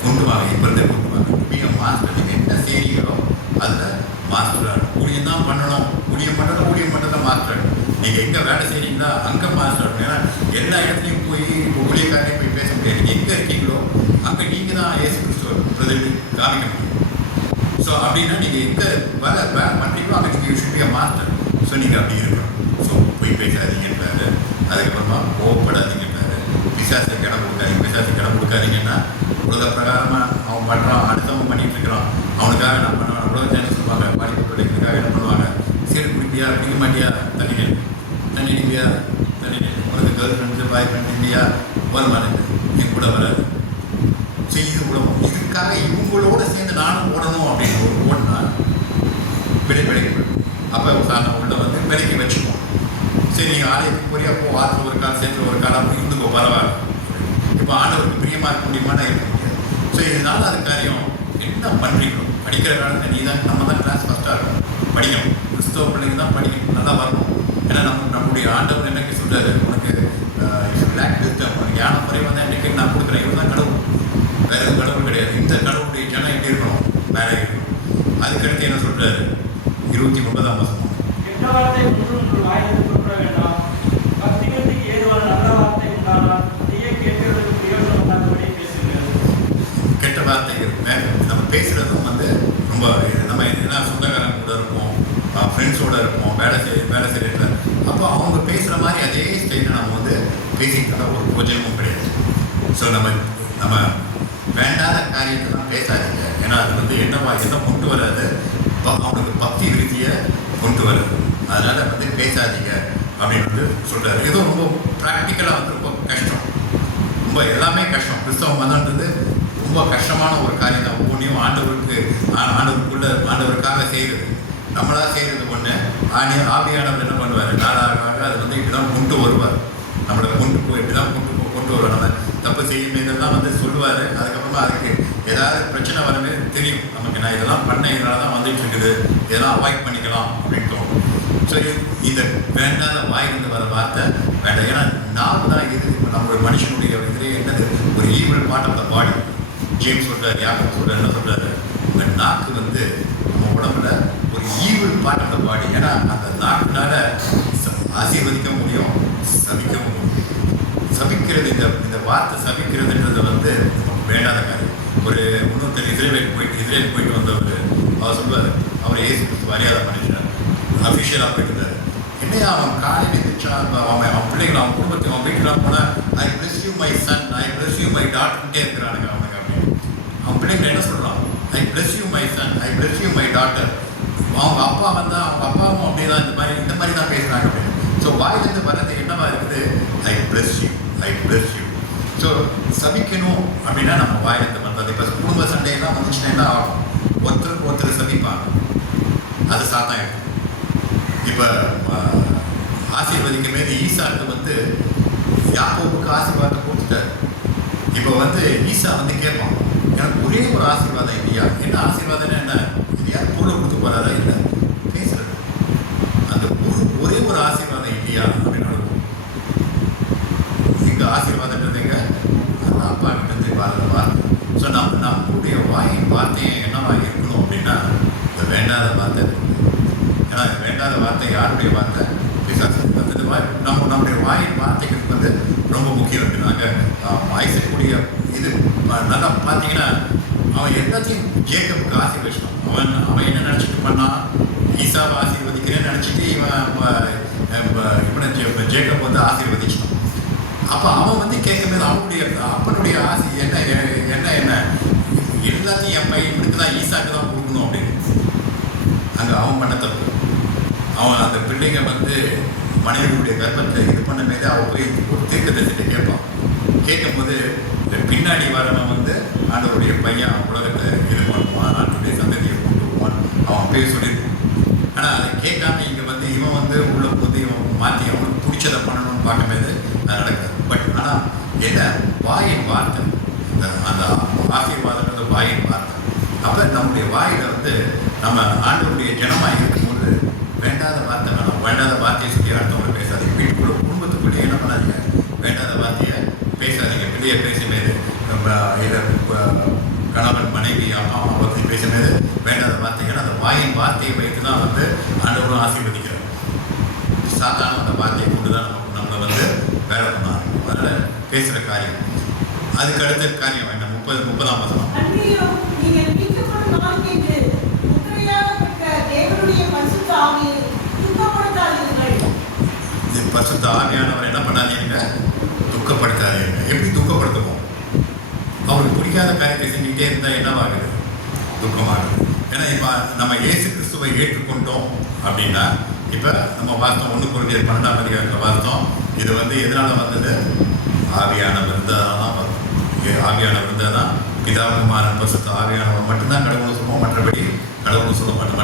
கொண்டு வாங்க, இப்போ இருந்தே கொண்டு வாங்க. நீங்கள் மாஸ்டர் நீங்கள் என்ன செய்கிறீங்களோ அதில் மாஸ்டர் ஊழியம் தான் பண்ணணும், ஊழியம் பண்ணுறத மாஸ்டர். நீங்கள் எங்கே வேலை செய்கிறீங்களா அங்கே மாஸ்டர். ஏன்னா எல்லா இடத்துலையும் போய் ஊழியக்காரையும் போய் பேச முடியாது. நீங்கள் எங்கே இருக்கீங்களோ அங்கே நீங்கள் தான் இயேசு கிறிஸ்துவ பிரதிநிதி காமிக்க முடியும். ஸோ அப்படின்னா நீங்கள் எங்கே வேலை பண்ணுறீங்களோ அங்கே நீங்கள் யூஸ்வலியாக மாஸ்டர். ஸோ நீங்கள் அப்படி இருக்கணும். ஸோ போய் பேசாதீங்கன்றாரு. அதுக்கப்புறமா கோவப்படாதீங்கன்றாரு. பிசாசுக்கு இடம் கொடுக்காதீங்க. பிசாசுக்கு இடம் கொடுக்காதீங்கன்னா உலக பிரகாரமாக அவன் பண்ணுறான், அடுத்தவன் பண்ணிகிட்டு இருக்கிறான், அவனுக்காக என்ன பண்ணுவாங்க, உலக ஜனம் சொல்லுவாங்க, படிப்பு பிள்ளைங்களுக்காக என்ன பண்ணுவாங்க, சீடு குடிப்பியா, குடிக்க மாட்டியா, தண்ணி நிற்பியா, உனக்கு கேர்ள் ஃப்ரெண்ட்ஸு பாய் ஃப்ரெண்ட் இல்லையா, வருமானம் என் கூட வராது. ஸோ இது உலகம். இதுக்காக இவங்களோட சேர்ந்து நானும் ஓடணும் அப்படின்னு ஒரு ஓடினா விலைக்கு அப்போ சாதாரண உள்ள வந்து விலைக்கு வச்சுப்போம். சரி நீங்கள் ஆலயத்துக்கு போறியா, போ, ஆற்றுல ஒரு கால் சேர்த்துல ஒரு கால் அப்படி இருந்துக்கோ, பரவாயில்ல. இப்போ ஆண்டவருக்கு பிரியமாக இருக்க முடியுமானா இருக்க முடியாது. ஸோ இதனால அது காரியம் என்ன பண்ணுறீங்களோ, படிக்கிற காலத்தில் நீ தான், நம்ம தான் கிளாஸ் ஃபஸ்ட்டாக இருக்கும், படிக்கணும். கிறிஸ்தவ பிள்ளைங்க தான் படிக்கணும், நல்லா வரணும். ஏன்னா நம்முடைய ஆண்டவர் என்னைக்கு சொல்கிறாரு, உனக்கு பிளாக் விஸ்டம், உனக்கு ஞான முறையாக தான் என்னைக்கு நான் கொடுக்குறேன். இவர் தான் கடவுள், வேறு எதுவும் கடவுள் கிடையாது. இந்த கடவுளுடைய ஜனம் எப்படி இருக்கணும், மேலே இருக்கணும். அதுக்கடுத்து என்ன சொல்கிறாரு, 29ஆம் வசனம், கெட்ட வார்த்தை ஒன்றும் உங்கள் வாயிலிருந்து புறப்பட வேண்டாம். பக்திக்கு ஏதுவான நல்ல வார்த்தை உண்டானால் அதையே கேட்கறதுக்கு பிரயோஜனம் உண்டாகும்படி பேசுங்கள். கெட்ட வார்த்தைகள் நம்ம பேசுகிறதும் வந்து ரொம்ப நம்ம என்ன சொந்தக்காரங்க கூட இருப்போம், ஃப்ரெண்ட்ஸோடு இருப்போம், வேலை செய்யறதுல அப்போ அவங்க பேசுகிற மாதிரி அதே ஸ்டைலில் நம்ம வந்து பேசிக்கிட்டால் ஒரு பிரயோஜனமும் கிடையாது. ஸோ நம்ம வேண்டாத காரியத்தெல்லாம் பேசாதீங்க. ஏன்னா அது வந்து என்ன கொண்டு வராது, அவனுக்கு பக்தி விருத்தியை கொண்டு வருது. அதனால் வந்து பேசாதீங்க அப்படின்னு வந்து சொல்கிறாரு. ஏதோ ரொம்ப ப்ராக்டிக்கலாக வந்து ரொம்ப கஷ்டம், ரொம்ப எல்லாமே கஷ்டம். கிறிஸ்தவ மதம்ன்றது ரொம்ப கஷ்டமான ஒரு காரியம் தான். ஒவ்வொன்றையும் ஆண்டவருக்காக செய்கிறது, நம்மளாக செய்கிறது ஒன்று. ஆவியானவர் என்ன பண்ணுவார், நாளாக அது வந்து இப்படி தான் கொண்டு வருவார், நம்மளை இப்படி தான் கொண்டு வருவார். நம்ம தப்பு செய்யும் இதெல்லாம் வந்து சொல்லுவார். அதுக்கப்புறமா அதுக்கு ஏதாவது பிரச்சனை வரவே தெரியும் நமக்கு, நான் இதெல்லாம் பண்ணேன், இதனால தான் வந்துட்டு இருக்குது, இதெல்லாம் அவாய்ட் பண்ணிக்கலாம் அப்படின்னு தோணும். ஸோ இந்த வேண்டாத வாயிலிருந்து வர வார்த்தை வேண்டாம். ஏன்னா நாவு தான் இது நம்ம ஒரு மனுஷனுடைய இதிலே என்னது, ஒரு evil part of the body. James சொல்கிறார், யாரும் சொல்கிறார், என்ன சொல்கிறாரு, உங்கள் நாக்கு வந்து நம்ம உடம்புல ஒரு ஈவல் பார்ட் ஆஃப் த பாடி. ஏன்னா அந்த நாக்குனால ஆசீர்வதிக்க முடியும், சபிக்கவும் முடியும். சபிக்கிறது, இந்த வார்த்தை சபிக்கிறதுன்றது வந்து நமக்கு வேண்டாத காரியம். ஒரு இன்னொருத்தர் இஸ்ரேலுக்கு போயிட்டு வந்தவர், அவர் சொல்லுவார், அவர் இயேசு கிறிஸ்து அறியாத மனுஷன், அஃபிஷியலாக போயிட்டு இருந்தார். என்னையா அவன் காலையில் இருந்துச்சா, அவன் பிள்ளைகள், அவன் குடும்பத்தை, அவன் வீட்டுலாம் போனால் I bless you my son, I bless you my டாட்டர்கிட்டே இருக்கிறானுங்க அவனுக்கு அப்படின்னு. அவன் பிள்ளைங்களை என்ன சொல்கிறான், I bless you my son, I bless you my daughter. அவங்க அப்பா வந்தால் அவங்க அப்பாவும் அப்படி தான் இந்த மாதிரி தான் பேசுகிறாங்க அப்படின்னு. ஸோ வாயிலிருந்து வர்றது என்னவா இருக்குது, I bless you, I bless you. So சபிக்கணும் அப்படின்னா நம்ம வாயிலிருந்து வந்தது. இப்போ குடும்ப சண்டையெல்லாம் வந்துச்சுன்னா என்ன ஆகும், ஒருத்தருக்கு ஒருத்தர் சபிப்பாங்க, அது சாத்தான் இருக்கும். இப்போ ஆசீர்வதிக்கும் போது ஈசாக்கு வந்து யாக்கோபுக்கு ஆசீர்வாதம் கொடுத்துட்டார். இப்போ வந்து ஈசா வந்து கேட்பான், எனக்கு ஒரே ஒரு ஆசீர்வாதம் இல்லையா, என்ன ஆசீர்வாதம்னா என்ன, இது யார் பொருளை கொடுத்து போகிறாரா, இல்லை பேசுறது, அந்த ஒரே ஒரு ஆசீர்வாதம் இல்லையா அப்படின்னு எங்கள் ஆசீர்வாதன்றதுங்க அந்த அப்பா கிட்டேருந்து வர வார்த்தை. ஸோ நம்மளுடைய வாயின் வார்த்தையை என்னவா இருக்கணும் அப்படின்னா, இந்த வேண்டாத வார்த்தை. ஏன்னா வேண்டாத வார்த்தை யாருடைய வார்த்தை, பிசாசு. அந்த நம்முடைய வாயின் வார்த்தைகளுக்கு வந்து ரொம்ப முக்கியம் அப்படின்னாங்க. ஐசக்கூடிய இது நல்லா பார்த்தீங்கன்னா, அவன் எல்லாத்தையும் ஜேக்கப்புக்கு ஆசீர்வதிச்சிட்டான். அவன் என்ன நினச்சிட்டு பண்ணான், ஈசாவை ஆசீர்வதிக்கிறேன்னு நினச்சிட்டு இவனை ஜேக்கப் வந்து ஆசீர்வதிச்சிட்டான். அப்போ அவன் வந்து கேட்கும்போது அவனுடைய அப்பனுடைய ஆசை என்ன எல்லாத்தையும் என் பையனுக்கு தான், ஈசாக்கு தான் கொடுக்கணும் அப்படின்னு. அங்கே அவன் பண்ண தப்பு. அவன் அந்த பிள்ளைங்க வந்து மனைவியுடைய கர்ப்பத்தை இது பண்ண மீது அவன் போய் ஒரு தீர்க்கதரிசிட்ட கேட்பான். கேட்கும்போது இந்த பின்னாடி வரவன் வந்து ஆண்டவருடைய பையன் உலகத்தை இது பண்ணுவான், ஆண்டவருடைய சந்ததியை கொண்டு வருவான், அவன் பேர் சொல்லியிருப்பான். ஆனால் அதை கேட்காம இங்கே வந்து இவன் வந்து உள்ள போது இவன் மாற்றி அவனுக்கு பிடிச்சதை பண்ணணும்னு பார்க்கும்போது அது நடக்காது. பட் ஆனால் என்ன, வாயின் வார்த்தை, அந்த ஆசீர்வாதம் வாயின் வார்த்தை. அப்போ நம்முடைய வாயில் வந்து நம்ம ஆண்டவருடைய ஜனமாக இருக்கும்போது வேண்டாத வார்த்தை வேணும். வேண்டாத வார்த்தையை சொல்லி அடுத்தவங்களை பேசாதீங்க. வீட்டுக்குள்ள குடும்பத்துக்குள்ளேயே என்ன பண்ணாதீங்க, வேண்டாத வார்த்தையை பேசாதீங்க. பிள்ளையை பேசும்போது இதை கணவன் மனைவி அப்பா அம்மா பற்றி பேசும்போது வேண்டாத வார்த்தைகள், அந்த வாயின் வார்த்தையை வைத்து தான் வந்து ஆண்டவரும் ஆசீர்வதிக்கிறார். சாத்தானும் அந்த வார்த்தையை கொண்டு தான் நம்மளை வந்து வேலை பண்ணாங்க. அதனால் பேசுகிற காரியம் அதுக்கு அடுத்த காரியம் என்ன 30ஆம் வசனம். பரிசுத்த ஆவியானவர் என்ன பண்ணாதீங்க, துக்கப்படுத்தாதீங்க. எப்படி துக்கப்படுத்துவோம்? அவருக்கு பிடிக்காத காரியத்தை செஞ்சுக்கிட்டே இருந்தால் என்னவாகுது? துக்கமாகுது. ஏன்னா இப்போ நம்ம இயேசு கிறிஸ்துவை ஏற்றுக்கொண்டோம் அப்படின்னா, இப்போ நம்ம பார்த்தோம் 1 கொரிந்தியர் 12ஆம் அதிகாரத்தில் பார்த்தோம், இது வந்து எதனால் வந்தது? ஆவியானவர் இருந்தால் தான் வரும். ஆவியானவர் இருந்தால் தான் பிதாகுமாரன் பரிசுத்த ஆவியானவர் மட்டும்தான் கடவுள்னு சொல்லுவோம், மற்றபடி கடவுள்னு சொல்ல மாட்டோம்.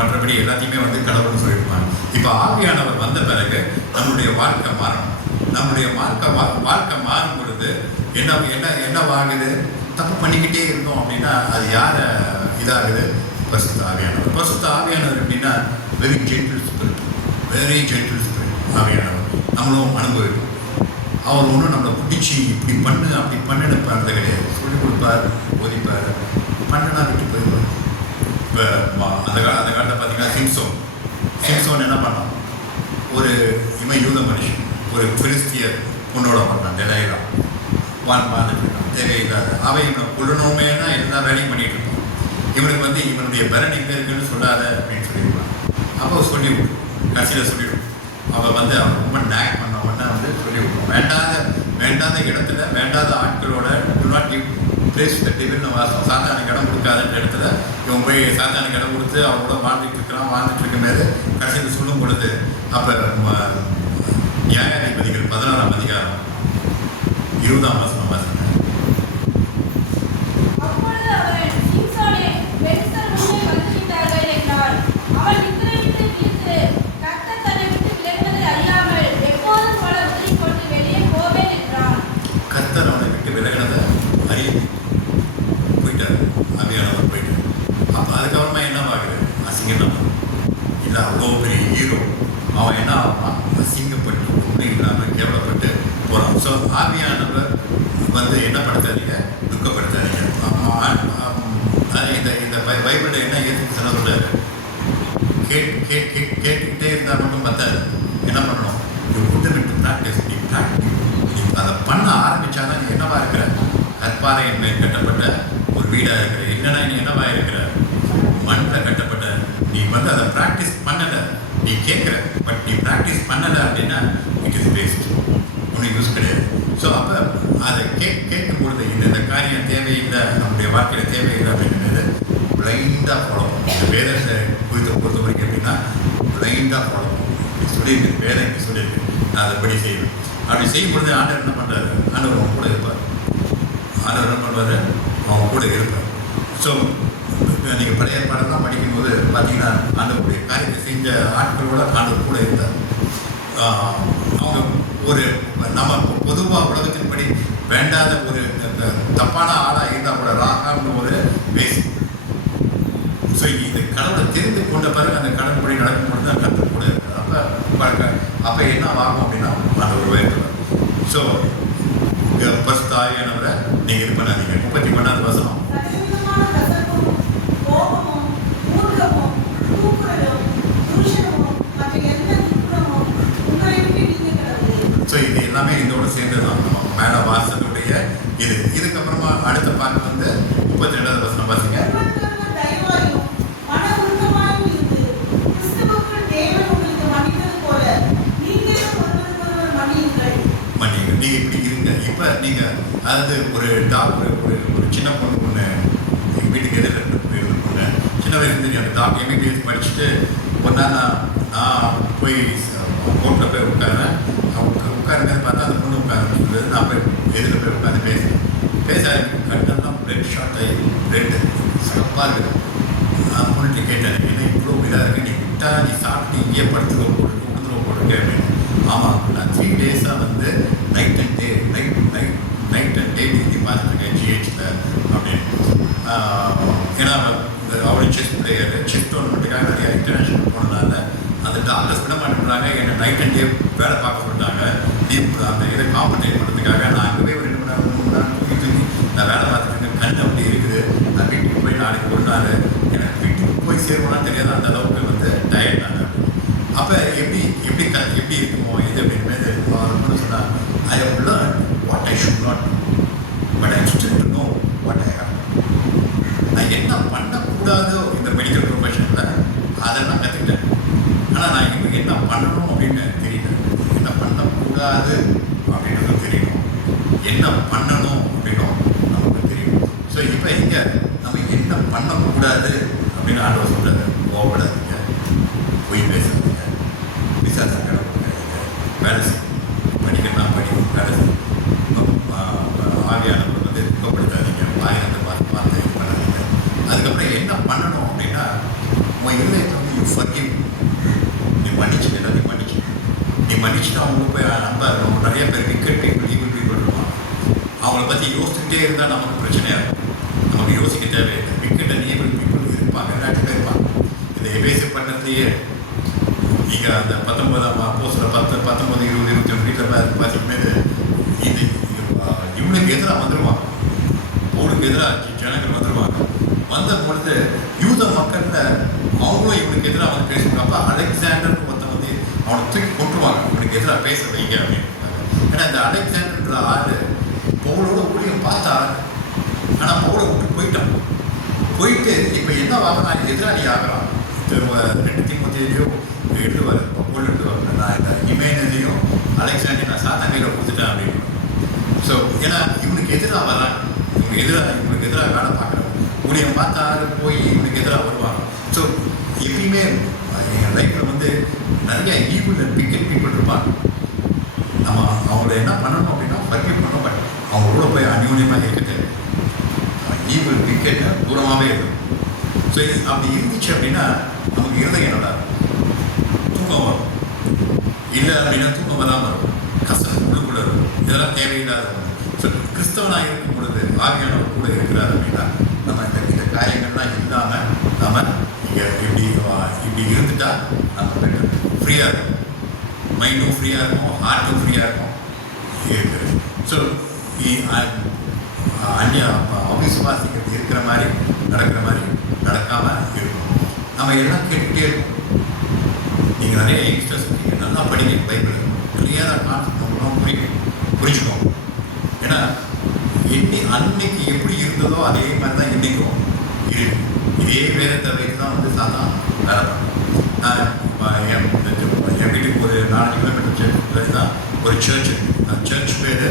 மற்றபடி எல்லாத்தையுமே வந்து கடவுள்னு சொல்லியிருப்பாங்க. இப்போ ஆவியானவர் வந்த பிறகு நம்மளுடைய வாழ்க்கை மாறணும். நம்மளுடைய வாழ்க்கை மாறும் பொழுது என்னவாகுது? தப்பு பண்ணிக்கிட்டே இருந்தோம் அப்படின்னா அது யாரை இதாகுது? பரிசுத்த ஆவியானவர். பரிசுத்த ஆவியானவர் எப்படின்னா very gentle spirit, very gentle spirit ஆவியானவர். நம்மளும் அனுபவிக்கும். அவர் ஒன்றும் நம்மளை பிடிச்சி இப்படி பண்ணு அப்படி பண்ணுன்னு பண்ணுறது கிடையாது. சொல்லிக் கொடுப்பார், போதிப்பார், பண்ணுனா விட்டு போயிடுவார். இப்போ அந்த காலத்தில் பார்த்தீங்கன்னா சிம்சோன் என்ன பண்ணான்? ஒரு யூத மனுஷன் ஒரு பிலிஸ்தியர் பொண்ணோட பண்ணான், டெலைலா வாழ்ந்துட்டு இருக்கான். தேவையில்லாத அவன் இவனை கொள்ளணுமேனா எல்லா வேலையும் பண்ணிட்டு இருப்பான். இவனுக்கு வந்து இவனுடைய பரணி எங்கே இருக்குன்னு சொல்லாத அப்படின்னு சொல்லியிருப்பான். அப்போ சொல்லிவிடும், கடைசியில் சொல்லிவிடும். அவள் வந்து அவன் ரொம்ப நேக் பண்ணவன்னா வந்து சொல்லிவிடுவோம். வேண்டாத இடத்துல வேண்டாத ஆட்களோட டு நாட் கிவ் பிளேஸ் த டெவில்னு வாசம். சாத்தானுக்கு இடம் கொடுக்காதுன்ற இடத்துல இவன் போய் சாத்தானுக்கு இடம் கொடுத்து அவனோட வாழ்ந்துட்டு இருக்கும்போது கடைசியில் சொல்லும் பொழுது அப்போ நியாயாதிபதிகள் 16ஆம் அதிகாரம் 20ஆம் வசனம் வாசிங்க. கர்த்தர் அவனை விட்டு விலகினதை அறிய போயிட்டார். ஆவியானவர் போயிட்டார். அப்போ அதுக்கப்புறமா என்னவாகுது? அசிங்கம் இல்லை, அவ்வளோ பெரிய ஹீரோ அவன் என்ன ஆகுவான்? அசிங்கப்பட்டு ஒன்றும் இல்லாமல் கேவலப்பட்டு போகிறான். ஸோ ஆவியானவர் வந்து என்ன படுத்தாதீங்க, துக்கப்படுத்தாதீங்க. இந்த பைபிளில் என்ன ஏற்றுக்கு சொல்ல சொல்றாரு? கேட்டுக்கிட்டே இருந்தால் மட்டும் பத்தாது. என்ன பண்ணணும்? விட்டு ப்ராக்டிஸ். அதை பண்ண ஆரம்பித்தாதான் நீ என்னவா இருக்கிற? கற்பாறையின் மேல் கட்டப்பட்ட ஒரு வீடாக இருக்கிற. என்னன்னா நீ என்னவா இருக்கிற? மண்ணில் கட்டப்பட்ட. நீ வந்து அதை ப்ராக்டிஸ் பண்ணலை. நீ கேட்குற, பட் நீ ப்ராக்டிஸ் பண்ணலை அப்படின்னா இட் இஸ் வேஸ்ட், ஒன்றும் யூஸ் கிடையாது. ஸோ அப்போ அதை கேட்கும் பொழுது இந்த காரியம் தேவையில்லை, நம்முடைய வாழ்க்கையில் தேவையில்லை அப்படின்றது பிளைண்டாக ஃபாலோ பண்ணும். இந்த வேதத்தை பொறுத்த வரைக்கும் எப்படின்னா பிளைண்டாக ஃபாலோ பண்ணும். சொல்லியிருக்கு, வேதம் இப்படி சொல்லியிருக்கு, நான் அதைப்படி செய்வேன். அப்படி செய்யும் பொழுது ஆண்டவர் என்ன பண்ணுறாரு? ஆண்டவர் அவங்க கூட இருப்பார். ஆண்டவர் என்ன பண்ணுவார்? அவங்க கூட இருப்பார். ஸோ நீங்கள் பழைய பாடலாம் படிக்கும்போது பார்த்தீங்கன்னா ஆண்டவருடைய காரியத்தை செஞ்ச ஆட்களோட ஆண்டவர் கூட இருந்தார். அவங்க ஒரு நம்ம பொதுவாக உலகத்தின்படி வேண்டாத ஒரு தப்பான ஆளாக இருந்தால் கூட ராகான்னு ஒரு பேசி. ஸோ இது கடவுளை தெரிந்து கொண்ட பிறகு அந்த கடவுள்படி நடக்கும் பொழுது தான் கற்று கூட இருக்கிறார். அப்போ என்ன ஆகும் அப்படின்னா ஆண்டவர் உயர்த்துவார். ஸோ பரிசுத்த ஆவியானவரை நீங்கள் இது பண்ணாதீங்க. 31ஆவது வசனம். ஸோ இது எல்லாமே இதோடு சேர்ந்து தான் நம்ம மேலே வாசலுடைய இதுக்கப்புறமா அடுத்த பார்க்க வந்து 32ஆவது வசனம் வாசிங்க. மன்னிங்க. நீங்கள் இப்படி இருங்க. இப்போ நீங்கள் அதாவது ஒரு சின்ன பொண்ணு எங்கள் வீட்டுக்கு எதிர்த்து இருந்த பொண்ணு சின்ன வயசுலேருந்து அந்த டாக்டர் எம்பிபிஎஸ் படிச்சுட்டு ஒரு நாள் நான் போய் கோர்ட்டில் போய் உட்காரேன். உட்காருங்க பார்த்தா அந்த பொண்ணு உட்காந்து நான் போய் எதில் போய் உட்காந்து பேச கண்ணெல்லாம் பிளட் ஷார்ட் ஆகி பிளட் சிறப்பாக இருக்குது. நான் பொண்ணுகிட்ட கேட்டேன், என்ன இவ்வளோ இதாக இருக்குது, நீ விட்டா நீ சாப்பிட்டு இங்கேயே படுத்துக்க போட்டுருக்கு உடுத்துருவ போட்டுருக்கேன் அப்படின்னு. ஆமாம், நான் 3 days வந்து நைட் அண்ட் டே நீ பார்த்துருக்கேன் ஜிஹெச்சில் அப்படின்னு. ஏன்னா அவளுடைய செஸ் பிளேயர் செஸ் டோர்னமெண்ட்டுக்காக நிறைய இன்டர்நேஷ்னல் போனதுனால அந்த டாக்டர்ஸ் விட மாட்டேங்கிறாங்க. என்னை நைட் அண்ட் டே வேலை பார்க்க சொல்லிட்டாங்க. அந்த இதை காம்பன்சேட் பண்ணுறதுக்காக நான் அங்கே போய் ஒரு 2 மணி நேரம் தூங்கி நான் வேலை பார்த்துட்டு இருக்கேன். கண் அப்படி இருக்குது. நான் வீட்டுக்கு போய் நாளைக்கு ஒரு நாள் எனக்கு வீட்டுக்கு போய் போய் சேருவோம்னா தெரியாது, அந்த அளவுக்கு வந்து டயர்ட் ஆனாங்க. அப்போ எப்படி எப்படி எப்படி இருக்குமோ இது அப்படின்னு அவர் சொன்னால், I have learn what I should not but I still to know what I have. நான் என்ன பண்ணக்கூடாதோ இந்த மெடிக்கல் ப்ரொஃபஷனில் அதை நான் கற்றுக்கிட்டேன். ஆனால் நான் இன்னும் என்ன பண்ணணும் அப்படின்னு தெரியல. என்ன பண்ணக்கூடாது அப்படின்றது தெரியணும், என்ன பண்ணணும் அப்படின்னும் நமக்கு தெரியும். ஸோ இப்போ இங்கே நம்ம என்ன பண்ணக்கூடாது அப்படின்னு ஆண்டவர் சொல்கிறாரு. கோவப்படாதீங்க, பொய் பேசாதீங்க, விசாரிச்சு கிடக்குங்க, வேலை செய்யும், படிக்கணும்னா படிக்கும், வேலை செய்யும், ஆவியானவர் வந்து துக்கப்படுத்தாதீங்க, வாயிலிருந்து பார்த்து இது பண்ணாதீங்க. அதுக்கப்புறம் என்ன பண்ணணும் அப்படின்னா, உன் இருதயத்தை வந்து யூ ஃபர்கிவ், நீ மன்னிச்சு, எல்லாத்தையும் மன்னிச்சு, நீ மன்னிச்சுட்டு அவங்களுக்கு போய் நம்ம நிறைய பேர் விக்கெட் பீப்புள், ஈவில் பீப்புள் இருப்பாங்க. அவங்கள பற்றி யோசிச்சுக்கிட்டே இருந்தால் நமக்கு பிரச்சனையாக இருக்கும். நமக்கு யோசிக்க தேவையில்லை. விக்கெட் அண்ட் ஈவில் பீப்புள் இருப்பாங்க, எல்லாத்துமே இருப்பாங்க. இந்த எபேசு பண்ணதுலேயே நீங்கள் அந்த 19ஆம் அப்போஸ்தலர் 10, 19, 20, 21 வீட்டில் பார்த்தீங்கன்னா இது இவனுக்கு எதிராக வந்துடுவாங்க, போருக்கு எதிராக ஜனங்கள் வந்துடுவாங்க. வந்த பொழுது யூத மக்களில் அவங்களும் இவனுக்கு எதிராக வந்து பேசுவாங்க. அப்போ அலெக்சாண்டர் ஒருத்தன் வந்து அவனை தூக்கி கொட்டுருவாங்க, இவனுக்கு எதிராக பேச வைங்க அப்படின்னு. ஏன்னா இந்த அலெக்சாண்டர்ன்ற ஆள் பவுலோட ஊழியம் பார்த்தா, ஆனால் பவுலை விட்டு போயிட்டு இப்போ என்ன ஆகிறான், எதிராளி ஆகிறான். 2 தீமோத்தேயுலையோ எழுதுவார், பவுல் எழுதுவாங்க, நான் இந்த இமேனதையும் அலெக்சாண்டரையும் நான் சாத்தான் கையில் கொடுத்துட்டேன் அப்படின்னு. ஸோ ஏன்னா இவனுக்கு எதிராக வராங்க, இவனுக்கு எதிராக வேலை பார்க்குறோம், ஊழியம் பார்த்தா போய் இவனுக்கு எதிராக வருவாங்க. ஸோ எப்பயுமே என் லைஃப்பில் வந்து நிறைய ஈவில் அண்ட் விக்கெட் பீப்புள் இருப்பாங்க. நம்ம அவங்கள என்ன பண்ணணும் அப்படின்னா ஃபர்கிவ் பண்ணணும், பட் அவங்களோட போய் அந்யோன்யமாக இருக்க தேவை. ஈவில் விக்கெட்டை தூரமாகவே இருக்கும். ஸோ இது அப்படி இருந்துச்சு அப்படின்னா நமக்கு இருதயம் நல்லா தூக்கம் வரும். இல்லை அப்படின்னா தூக்கம் வராமல் இருக்கும், கஷ்டம் உள்ளுக்குள்ளே இருக்கும், இதெல்லாம் தேவையில்லாத. ஸோ கிறிஸ்தவனாக இருக்கும் பொழுது ஆவியானவர் கூட இருக்கிறார் அப்படின்னா நம்ம இந்த காரியங்கள்லாம் இல்லாமல் நம்ம இங்கே இப்படி இருந்துட்டால் நம்ம பெட்டர், ஃப்ரீயாக இருக்கும், மைண்டும் ஃப்ரீயாக இருக்கும், ஹார்ட்டும் ஃப்ரீயாக இருக்கும் இருக்குது. ஸோ அந்நிய அவிசுவாசிக்கிறது இருக்கிற மாதிரி நடக்கிற மாதிரி நடக்காமல் இருக்கும். நம்ம எல்லாம் கேட்டுக்கிட்டே இருக்கோம். நீங்கள் நிறைய யங்ஸ்டர்ஸ் நீங்கள் நல்லா படிங்க, பைபிள் கிளியராக கான்செப்ட் புரிஞ்சுக்கோங்க. ஏன்னா அன்னைக்கு எப்படி இருந்ததோ அதே மாதிரி தான் இன்றைக்கும் இருக்கு. இதே வேதத்தை வைத்து தான் வந்து சாதான் வேலை பண்ணுறோம். என் வீட்டுக்கு ஒரு 4 கிலோமீட்டர் தான் ஒரு சர்ச் இருக்குது. அந்த சர்ச் பேர்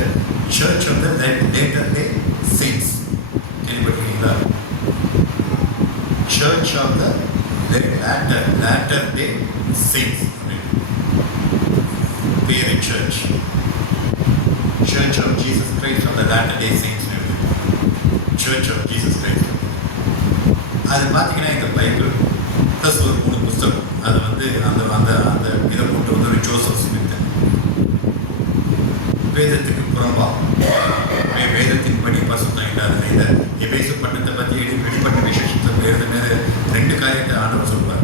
சர்ச் ஆஃப் த லேட்டர் டே செயின்ட்ஸ். கேள்விப்பட்டிருக்கீங்களா? சர்ச் ஆஃப் த லேட்டர் டே செயின்ட்ஸ் பேர் search. Church of Jesus Christ of the Latter Day Saints. Church of Jesus Christ. அது பார்த்தீங்கன்னா இந்த பைபிள் ப்ளஸ் ஒரு 3 புஸ்தகம். அது வந்து அந்த அந்த அந்த இதை போட்டு வந்து ஒரு ஜோசப் ஸ்மித் வேதத்துக்கு புறம்பா வேதத்தின்படி பசுத்தம் இல்லாத இந்த எபேசு பட்டத்தை பற்றி வெளிப்பட்ட விசேஷத்தை எழுதுமாரி 2 காரியத்தை ஆண்டவர் சொல்வார்.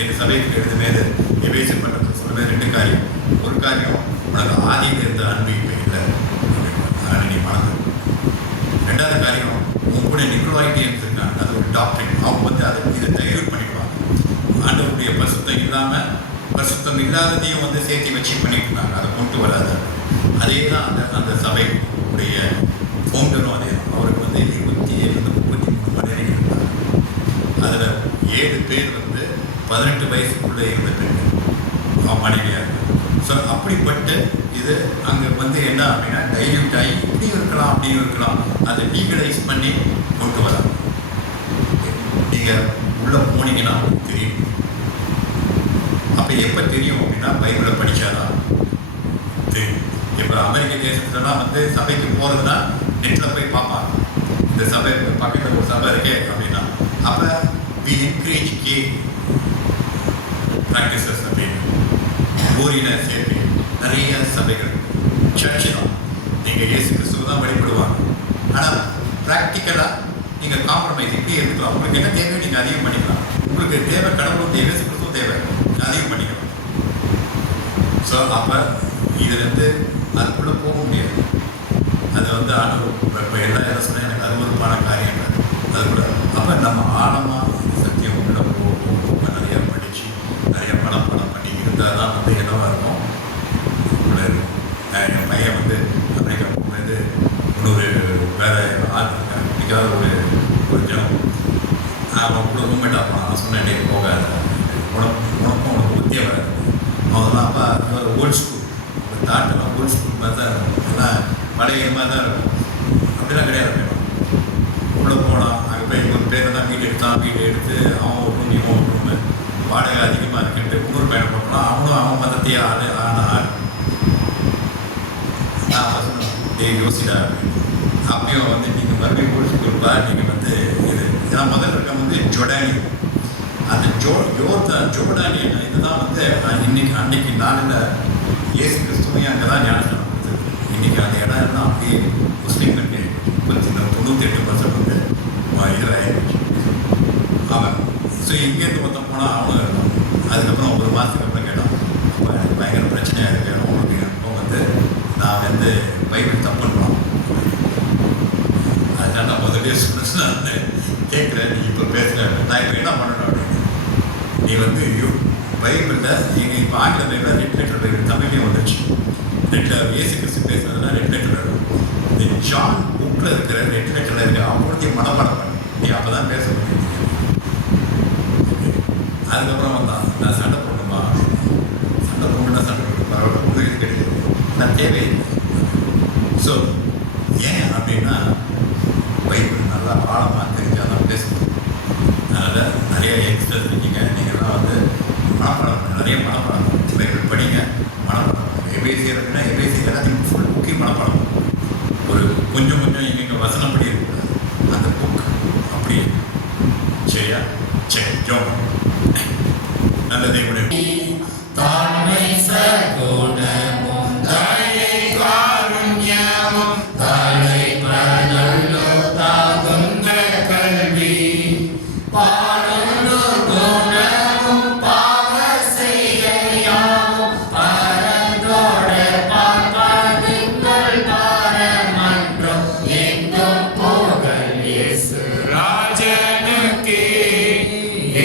7 சபைக்கு எழுதுமாரி எபேசு பட்டத்தை சொல்லுமே 2 காரியம். ஒரு காரியம், உனக்கு ஆதியில் இருந்த அன்பு இப்போ இல்லை, நீ மறந்து. 2வது காரியம், உன் கூட நிக்ரோலைட்டியன்ஸ் இருக்காங்க, அது ஒரு டாக்டரின். அவங்க வந்து அதை இதை டைல்யூட் பண்ணிடுவாங்க. ஆண்டவருடைய பரிசுத்தம் இல்லாமல் பரிசுத்தம் இல்லாததையும் வந்து சேர்த்து வச்சு பண்ணிட்டு இருந்தாங்க, அதை கொண்டு வராது. அதே தான் அந்த சபையுடைய ஃபவுண்டரும் அதே தான். அவருக்கு வந்து 27-33 மனைவி இருந்தாங்க. அதில் 7 பேர் வந்து 18 வயசுக்குள்ளே இருந்த பெண்கள் மனைவியாக இருந்தாங்க. ஸோ அப்படிப்பட்ட இது அங்கே வந்து என்ன அப்படின்னா டைல்யூட் ஆகி இப்படியும் இருக்கலாம் அப்படியும் இருக்கலாம், அதை லீகலைஸ் பண்ணி கொண்டு வரலாம். நீங்கள் உள்ளே போனீங்கன்னா தெரியும். அப்போ எப்போ தெரியும் அப்படின்னா பைபிளை படித்தாதான் தெரியும். இப்போ அமெரிக்க தேசத்துலலாம் வந்து சபைக்கு போகிறதுனா நெட்டில் போய் பார்ப்பாங்க, இந்த சபை பக்கத்தில் ஒரு சபை இருக்கே அப்படின்னா. அப்போ வி என்கரேஜ் கே ப்ராக்டிசஸ் அப்படின்னு ஊரின சேர்த்து நிறைய சபைகள் சர்ச்சு தான். நீங்கள் இயேசு கிறிஸ்துவ தான் வழிபடுவாங்க. ஆனால் ப்ராக்டிக்கலாக நீங்கள் காம்ப்ரமைஸ் இப்படி இருக்கலாம். உங்களுக்கு என்ன தேவை நீங்கள் அதிகம் பண்ணிக்கலாம். உங்களுக்கு தேவை கடவுளும் தேவை, இயேசு கிறிஸ்துவும் தேவை, அதிகம் பண்ணிக்கலாம். ஸோ அப்போ இதுலேருந்து அதுக்குள்ளே போக முடியாது. அதை வந்து இப்போ எல்லாம் எதை சொன்னால் எனக்கு அருவருப்பான காரியங்கள் அது கூட. அப்போ நம்ம ஆழமாக சத்தியம் உள்ள போகும் அப்படியே ஆனால் நான் வசனம் யோசிடா அப்பயும் வந்து நீங்கள் மறுபடியும் முடிச்சு கொடுப்பா நீங்கள் வந்து இது ஏன்னா முதல்ல இருக்க வந்து ஜொடானி அந்த ஜோடானி இதுதான் வந்து அன்னைக்கு நாளில் இயேசு கிறிஸ்துவையும் அங்கே தான் ஞானஸ்தானம் கொடுத்தது. இன்றைக்கி அந்த இடம் எல்லாம் அப்படியே முஸ்லீம்களுக்கு 98% வந்து இதில் ஆயிடுச்சு அவன். ஸோ இங்கேருந்து மொத்தம் போனால் அவனும் இருக்கும். அதுக்கப்புறம் ஒரு மாதத்துக்கு அப்புறம் கேட்டான், அப்போ எனக்கு பயங்கர பிரச்சனையாக இருக்குது அவங்களுக்கு. அப்போ வந்து நான் வந்து பைபிள் தப்பு பண்ணலாம், அதனால் நான் முதலே சொன்னேன் கேட்குறேன், நீ இப்போ பேசுகிறேன், நான் இப்போ என்ன பண்ணணும் அப்படின்னு. நீ வந்து பைபிளில் எங்கள் இப்போ ஆங்கில பைபிள் ரெட் லெட்டர் பைபிள் தமிழ்லேயும் வந்துடுச்சு. இயேசு கிறிஸ்து பேசுறதுனா ரெட் லெட்டர் வரும். இந்த ஜான் புக்கில் இருக்கிற ரெட் லெட்டரில் இருக்க அவங்களுடைய மனப்பாடம் பண்ணு, நீ அப்போ தான் பேச முடியும். அதுக்கப்புறம் வந்தான், நான் சண்டை போடணுமா, சண்டை போடணுன்னா சண்டை போடணும், பரவாயில்ல உதவி கிடையாது, நான் தேவையில்லை. ஸோ ஏன் அப்படின்னா பைபிள் நல்லா ஆழமாக தெரிஞ்சால் தான் பேசணும். அதனால் நிறைய எக்ஸ்ட்ரா இருக்கீங்க, நீங்கள்லாம் வந்து மனப்பாடம் நிறைய மனப்பாடம் பைபிள் படிங்க, மனப்பாடம் எபேசி இருக்குன்னா எபேசி எல்லாத்தையும் ஃபுல் புக்கையும் மனப்பாடம். ஒரு கொஞ்சம் எங்கே வசனம் படி இருக்கக்கூடாது, அந்த புக் அப்படியே. சரியா? சரி, ஜோம். நல்லதே விட தாழ்மை சகுணமும் தயை காருண்யமும் தலை பிரதல்லோ தாகுந்த கல்வி பாடுண்டு குணமும் பாவ செய்யாமும் பரந்தோட பார்ப்பாதுங்கள் பாரமன்றம் எங்கும் போகல் இயேசு ராஜனுக்கே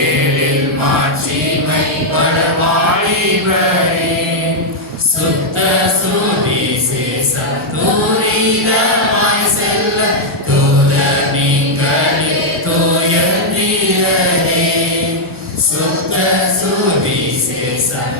ஏழில் மாட்சிமை பரவாழிவரே சுத்த சுவிசேஷம் தூரிதமாய் செல்ல தூத நீங்களே தூய வீரரே சுத்த சுவிசேஷம்